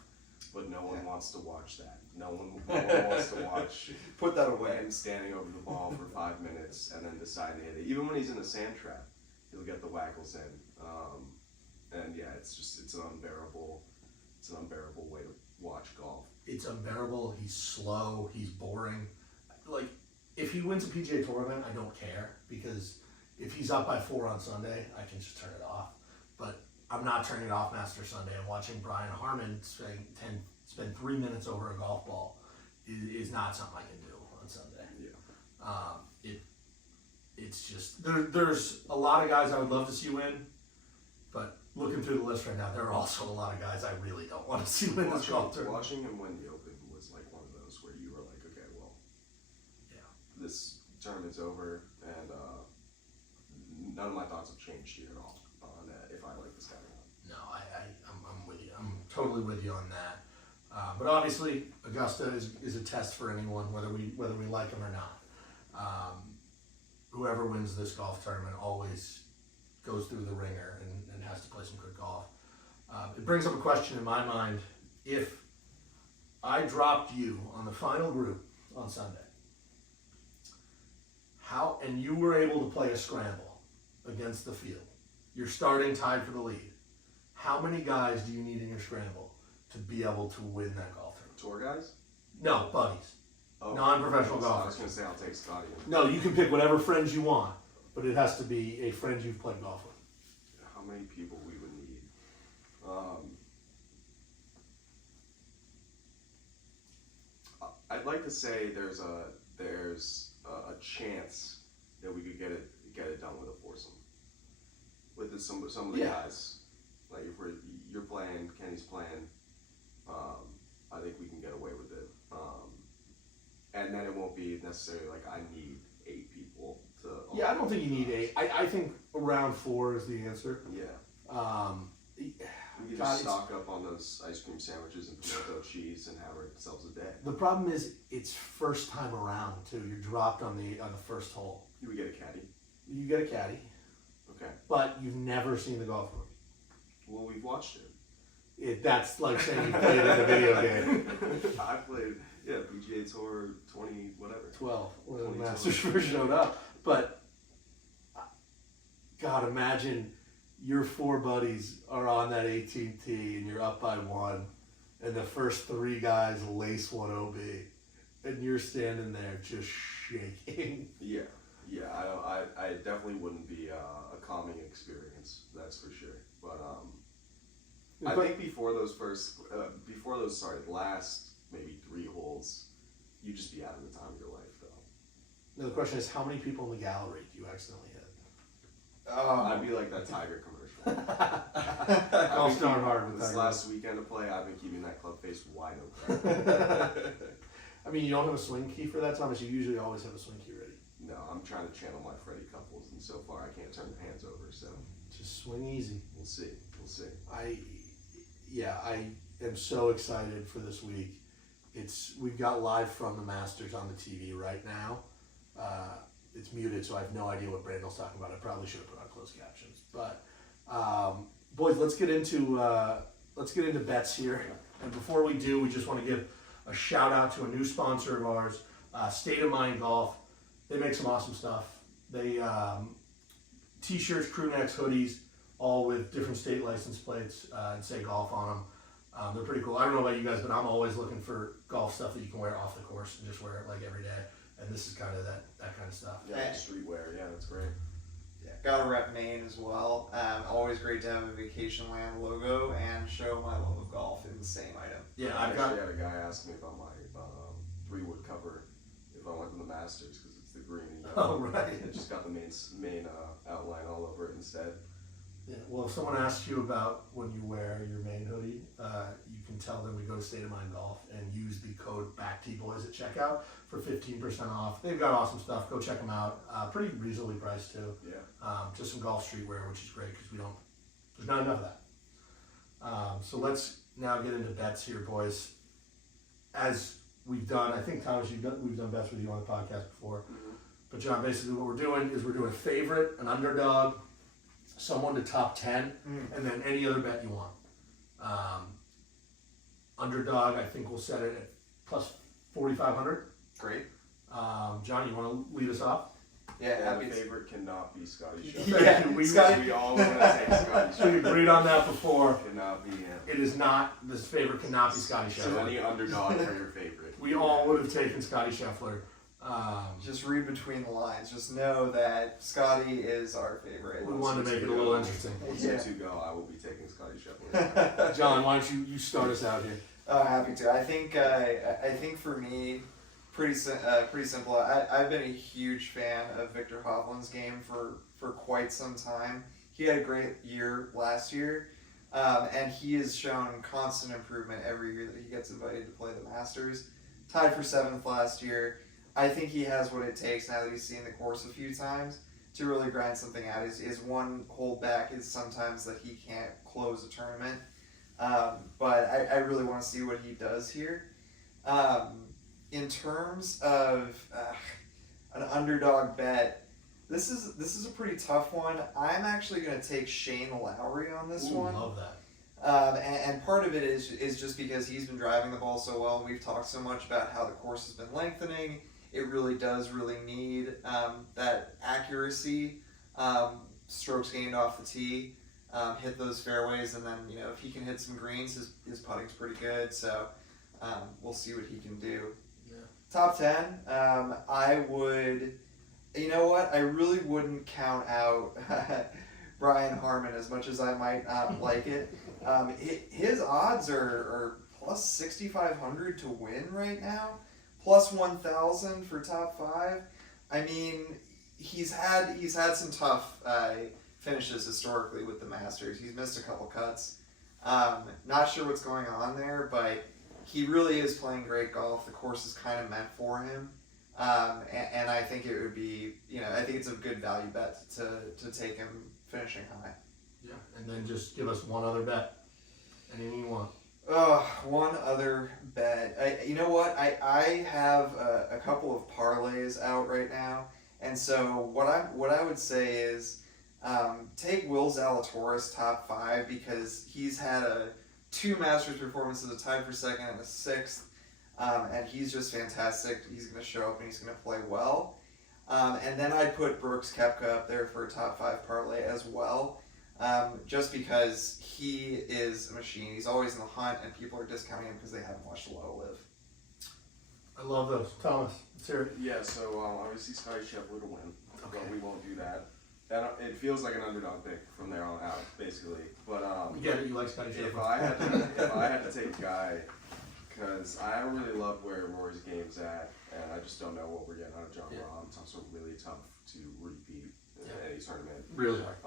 But no one wants to watch that. No one wants to watch. Put that away. Him standing over the ball for 5 minutes and then deciding to hit it. Even when he's in a sand trap, he'll get the Waggles in. And yeah, it's an unbearable way to watch golf. It's unbearable. He's slow. He's boring. Like, if he wins a PGA Tour event, I don't care, because if he's up by 4 on Sunday, I can just turn it off. But I'm not turning it off Master Sunday. I'm watching Brian Harmon spend 3 minutes over a golf ball is not something I can do on Sunday. Yeah. It's just there's a lot of guys I would love to see win, but looking through the list right now, there are also a lot of guys I really don't want to see win this golf tournament. Watching him win the Open was like one of those where you were like, okay, well, this tournament's over, and none of my thoughts have changed here at all on if I like this guy or not. No, I'm with you. I'm totally with you on that. But obviously, Augusta is a test for anyone, whether we like him or not. Whoever wins this golf tournament always goes through the ringer and has to play some good golf. It brings up a question in my mind. If I dropped you on the final group on Sunday, and you were able to play a scramble against the field, you're starting tied for the lead, how many guys do you need in your scramble to be able to win that golf tournament? Tour guys? No, buddies. Oh, Non-professional I golfers. was going to say I'll take Scotty. No, you can pick whatever friends you want, but it has to be a friend you've played golf with. How many people we would need? I'd like to say there's a chance that we could get it done with a foursome. With some of the guys, like if you're playing, Kenny's playing, I think we can get away with it. And then it won't be necessarily like I need 8 people to. Yeah, I don't think you need 8. I think around 4 is the answer. Yeah. We can just stock up on those ice cream sandwiches and pimento cheese and have ourselves a day. The problem is it's first time around too. You're dropped on the first hole. Do we get a caddy? You get a caddy, Okay. but you've never seen the golf course. Well, we've watched it. That's like saying you played in a video game. I played, PGA Tour 20 whatever. 12 when the 22. Masters first showed up. But God, imagine your 4 buddies are on that 18th tee and you're up by 1, and the first 3 guys lace one OB, and you're standing there just shaking. Yeah, I definitely wouldn't be a calming experience, that's for sure. But I think before those last maybe 3 holes, you'd just be having the time of your life, though. Now the question is, how many people in the gallery do you accidentally hit? I'd be like that Tiger commercial. Golf's darn hard with this Tiger. last weekend of play, I've been keeping that club face wide open. I mean, you don't have a swing key for that, Thomas. You usually always have a swing key ready. No, I'm trying to channel my Freddie couples, and so far I can't turn the hands over. So Just swing easy. we'll see. I am so excited for this week. We've got live from the Masters on the TV right now. It's muted, so I have no idea what Brandon's talking about. I probably should have put on closed captions. But boys, let's get into bets here. And before we do, we just want to give a shout out to a new sponsor of ours, State of Mind Golf. They make some awesome stuff. They t-shirts, crew necks, hoodies, all with different state license plates and say golf on them. They're pretty cool. I don't know about you guys, but I'm always looking for golf stuff that you can wear off the course and just wear it like every day. And this is kind of that kind of stuff. Yeah, streetwear. Yeah, that's great. Yeah, gotta rep Maine as well. Always great to have a Vacation Land logo and show my love of golf in the same item. Yeah, I actually had a guy ask me about my 3-wood cover if I went to the Masters because it's the green and yellow. Oh, right. It just got the main outline all over it instead. Yeah, well, if someone asks you about when you wear your main hoodie, you can tell them to go to State of Mind Golf and use the code BACKTBOYS at checkout for 15% off. They've got awesome stuff. Go check them out. Pretty reasonably priced too. Yeah. Just some golf streetwear, which is great because there's not enough of that. So let's now get into bets here, boys. As we've done, I think Thomas, we've done bets with you on the podcast before. Mm-hmm. But John, basically what we're doing is we're doing a favorite, an underdog, someone to top 10, and then any other bet you want. Underdog, I think we'll set it at plus 4,500. Great. John, you want to lead us off? Yeah, And happy the to. favorite cannot be Scotty Scheffler. Thank you. We all want to take Scotty We Scheffler. agreed on that before. Cannot be him. It is not, this favorite cannot be Scotty So Scheffler. any underdog for your favorite. We all would have taken Scotty Scheffler. Just read between the lines. Just know that Scotty is our favorite. We wanted to make it a little interesting. Once you two go, I will be taking Scotty Scheffler. John, why don't you start us out here? Happy to. I think for me, pretty simple. I've been a huge fan of Victor Hovland's game for quite some time. He had a great year last year, and he has shown constant improvement every year that he gets invited to play the Masters. Tied for 7th last year. I think he has what it takes now that he's seen the course a few times to really grind something out. His one holdback is sometimes that he can't close a tournament. But I really want to see what he does here. In terms of an underdog bet, this is a pretty tough one. I'm actually going to take Shane Lowry on this one. Love that. And part of it is just because he's been driving the ball so well, and we've talked so much about how the course has been lengthening. It really does need that accuracy, strokes gained off the tee, hit those fairways, and then if he can hit some greens, his putting's pretty good. So we'll see what he can do. Yeah. Top 10, I would. You know what? I really wouldn't count out Brian Harmon as much as I might like it. His odds are plus 6,500 to win right now, plus 1,000 for top 5. I mean, he's had some tough finishes historically with the Masters. He's missed a couple cuts. Not sure what's going on there, but he really is playing great golf. The course is kind of meant for him. And I think it would be, I think it's a good value bet to take him finishing high. Yeah, and then just give us one other bet. Anything you want. One other bet. You know what? I have a couple of parlays out right now, and so what I would say is take Will Zalatoris top 5 because he's had 2 Masters performances, a tied for 2nd and a 6th. And he's just fantastic. He's going to show up and he's going to play well. And then I'd put Brooks Koepka up there for a top 5 parlay as well. Just because he is a machine. He's always in the hunt, and people are discounting him because they haven't watched a lot of Live. I love those. Thomas, let's hear it. Yeah, so obviously Scotty Scheffler to win, Okay. but we won't do that. And it feels like an underdog pick from there on out, basically. But We get it. You like Scotty if Scheffler. I had to take a guy, because I really love where Rory's game's at, and I just don't know what we're getting out of John Rahm. It's also really tough to repeat in any tournament. Really hard.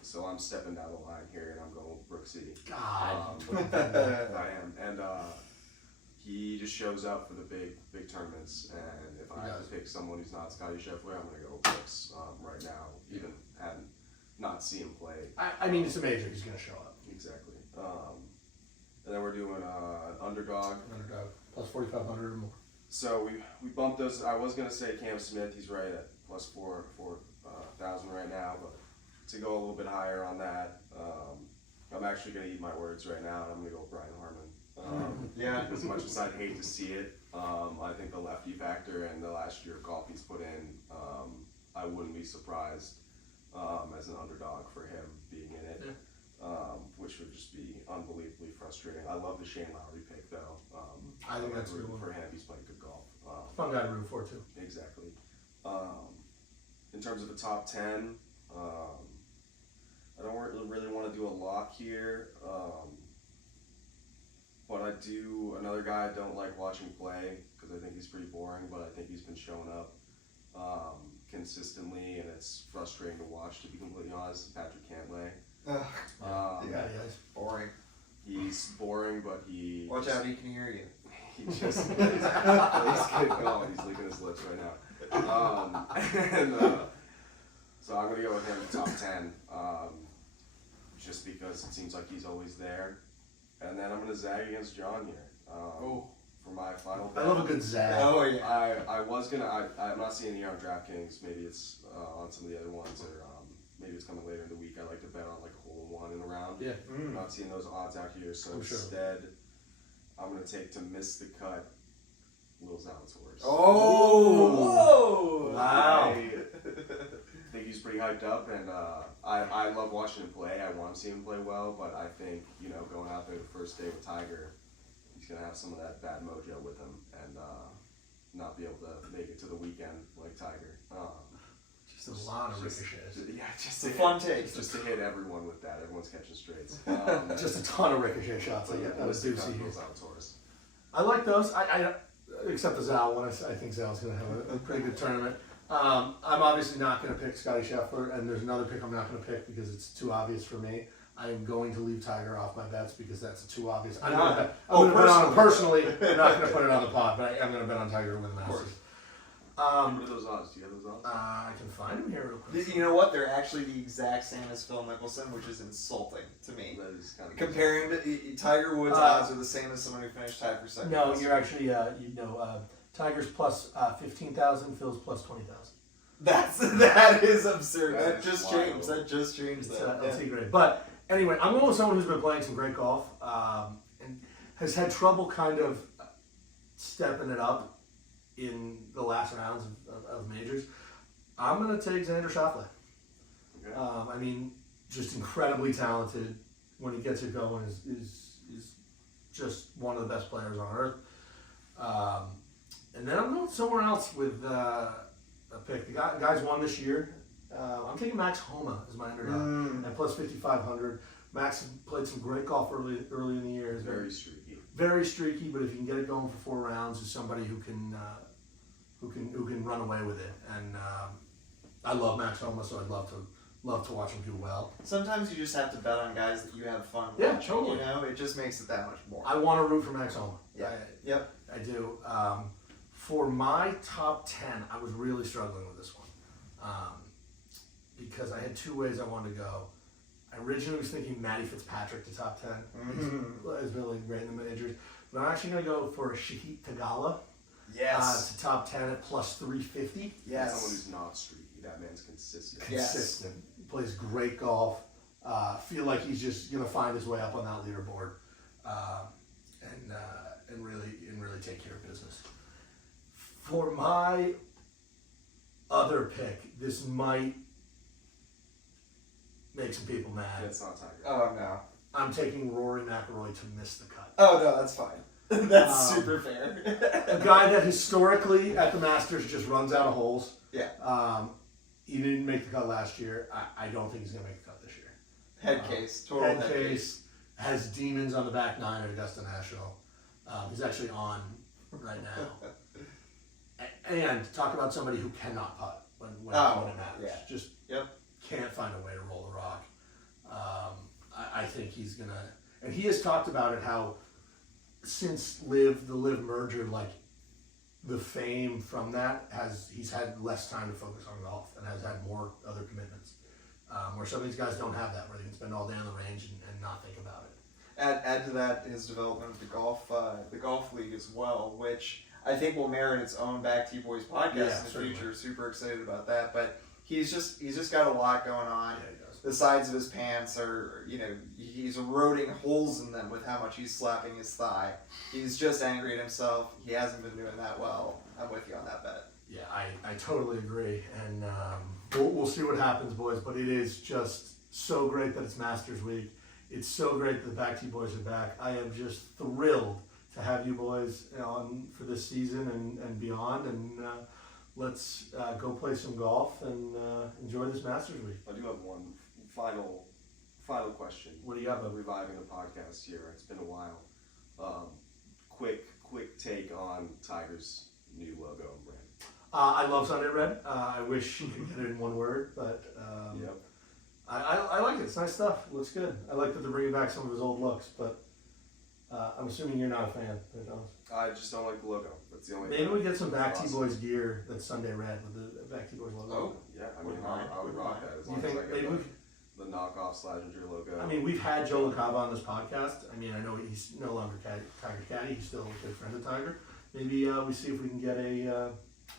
So I'm stepping down the line here, and I'm going with Brook City. God. I am, and he just shows up for the big tournaments. And if I have to pick someone who's not Scotty Scheffler, I'm going to go with Brooks right now. Even hadn't not see him play. I mean, it's a major. He's going to show up. Exactly. And then we're doing an underdog. Underdog. Plus 4,500 or more. So we bumped those. I was going to say Cam Smith. He's right at plus 4,000 right now, but to go a little bit higher on that, I'm actually going to eat my words right now, and I'm going to go with Brian Harmon. Yeah. As much as I'd hate to see it, I think the lefty factor and the last year of golf he's put in, I wouldn't be surprised as an underdog for him being in it, which would just be unbelievably frustrating. I love the Shane Lowry pick, though. I think that's a good rooting one. for him. He's playing good golf. Fun guy to root for, too. Exactly. In terms of the top 10, I don't really want to do a lock here, but I do. Another guy I don't like watching play because I think he's pretty boring, but I think he's been showing up consistently, and it's frustrating to watch, to be completely honest. Patrick Cantlay. Yeah, boring. He's boring, but he. Watch out, he can hear you. He just he's good golf. He's licking his lips right now. So I'm gonna go with him top 10, just because it seems like he's always there. And then I'm gonna zag against John here for my final bet. I love a good zag. Oh yeah. I was gonna. I'm not seeing it here on DraftKings. Maybe it's on some of the other ones, or maybe it's coming later in the week. I like to bet on like a hole-in-one in a round. Yeah. I'm not seeing those odds out here, so instead, I'm gonna take to miss the cut, Will Zalatoris. Oh! Whoa! Wow. I think he's pretty hyped up, and I love watching him play. I want to see him play well, but I think, going out there the first day with Tiger, he's going to have some of that bad mojo with him and not be able to make it to the weekend like Tiger. Just a lot of ricochets. Just a fun take. Just to hit everyone with that. Everyone's catching straights. Just a ton of ricochet shots. Like Susi. Zalatoris. I like those. I except the Zal one. I think Zal's going to have a pretty good tournament. I'm obviously not going to pick Scotty Scheffler, and there's another pick I'm not going to pick because it's too obvious for me. I am going to leave Tiger off my bets because that's too obvious. I'm going to bet on him personally. I'm not going to put it on the pod, but I am going to bet on Tiger to win the Masters. What are those odds? Do you have those odds? I can find them here real quick. You know what? They're actually the exact same as Phil Mickelson, which is insulting to me. That is kind of Comparing Tiger Woods' odds are the same as someone who finished tied for second. No, you're actually Tiger's plus 15,000, Phil's plus 20,000. That is absurd. That That just wild. changed. That just changed. That's great. But anyway, I'm going with someone who's been playing some great golf and has had trouble kind of stepping it up in the last rounds of majors. I'm going to take Xander Schauffele. Okay. Just incredibly talented. When he gets it going, is just one of the best players on earth. And then I'm going somewhere else with a pick. The guy's won this year. I'm taking Max Homa as my underdog at plus 5,500. Max played some great golf early in the year. Very streaky. Very streaky, but if you can get it going for 4 rounds, is somebody who can run away with it. And I love Max Homa, so I'd love to watch him do well. Sometimes you just have to bet on guys that you have fun Yeah, watching. totally. It just makes it that much more. I want to root for Max Homa. Yeah. Yep. I do. For my top 10, I was really struggling with this one because I had 2 ways I wanted to go. I originally was thinking Matty Fitzpatrick to top 10. He's really great in the majors. But I'm actually going to go for Shahid Tagala to top 10 at plus 350. Yes. Someone who's not streaky. That man's consistent. Consistent. He plays great golf. Feel like he's just going to find his way up on that leaderboard and really take care of business. For my other pick, this might make some people mad. It's not Tiger. Oh no. I'm taking Rory McIlroy to miss the cut. Oh no, that's fine. That's super fair. A guy that historically at the Masters just runs out of holes. Yeah. He didn't make the cut last year. I don't think he's going to make the cut this year. Head case. Total Head case. Has demons on the back nine at Augusta National. He's actually on right now. And talk about somebody who cannot putt when it matters. Yeah. Just can't find a way to roll the rock. I think he's going to... And he has talked about it how since the Liv merger, like the fame from that he's had less time to focus on golf and has had more other commitments. Where some of these guys don't have that, where they can spend all day on the range and not think about it. Add to that his development of the golf league as well, which I think will merit its own Back T Boys podcast in the certainly. future. Super excited about that. But he's just got a lot going on. Yeah, he does. The sides of his pants are, he's eroding holes in them with how much he's slapping his thigh. He's just angry at himself. He hasn't been doing that well. I'm with you on that bet. Yeah, I totally agree. And we'll see what happens, boys. But it is just so great that it's Masters Week. It's so great that the Back T Boys are back. I am just thrilled to have you boys on for this season and beyond. And let's go play some golf and enjoy this Masters Week. I do have one final question. What do you got, bud? Reviving the podcast here. It's been a while. Quick take on Tiger's new logo and brand. I love Sunday Red. I wish you could get it in one word, but Yep. I like it. It's nice stuff. It looks good. I like that they're bringing back some of his old looks, but I'm assuming you're not a fan. I just don't like the logo. That's the only Maybe thing. we get some Back T Boys gear that's Sunday Red with the Back T Boys logo. Oh, yeah. I mean, I would rock that as You long as think I maybe get we? the knockoff Slazenger logo. I mean, we've had Joe LaCava on this podcast. I mean, I know he's no longer Tiger Caddy. He's still a good friend of Tiger. Maybe we see if we can get a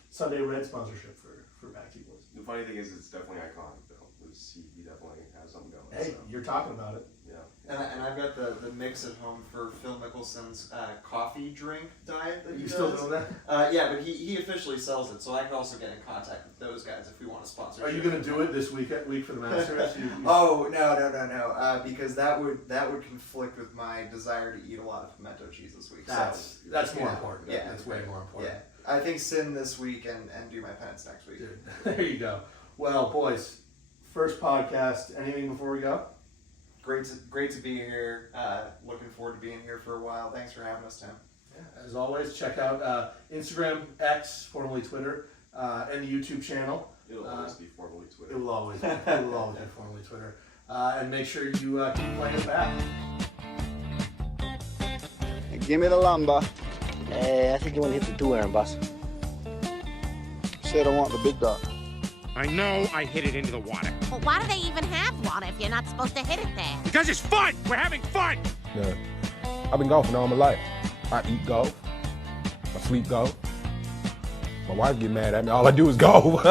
Sunday Red sponsorship for Back T Boys. The funny thing is, it's definitely iconic, though. He definitely has something going. Hey, so. you're talking about it. Yeah. And I've got the mix at home for Phil Mickelson's coffee drink diet that he You does. still doing that? Yeah, but he officially sells it, so I can also get in contact with those guys if we want to sponsor. Are you going to do it this week for the Masters? Oh no! Because that would conflict with my desire to eat a lot of pimento cheese this week. That's more important. Yeah, That's way more important. Yeah, I think sin this week and do my penance next week. Dude, there you go. Well, boys, first podcast. Anything before we go? Great to be here. Looking forward to being here for a while. Thanks for having us, Tim. Yeah, as always, check out Instagram, X, formerly Twitter, and the YouTube channel. It'll always be formerly Twitter. It will always be formerly Twitter. And make sure you keep playing it back. Give me the lumber. I think you want to hit the 2-iron, boss. Said I want the big dog. I know I hit it into the water. Well, why do they even have water if you're not supposed to hit it there? Because it's fun! We're having fun! Yeah. I've been golfing all my life. I eat golf. I sleep golf. My wife get mad at me. All I do is golf.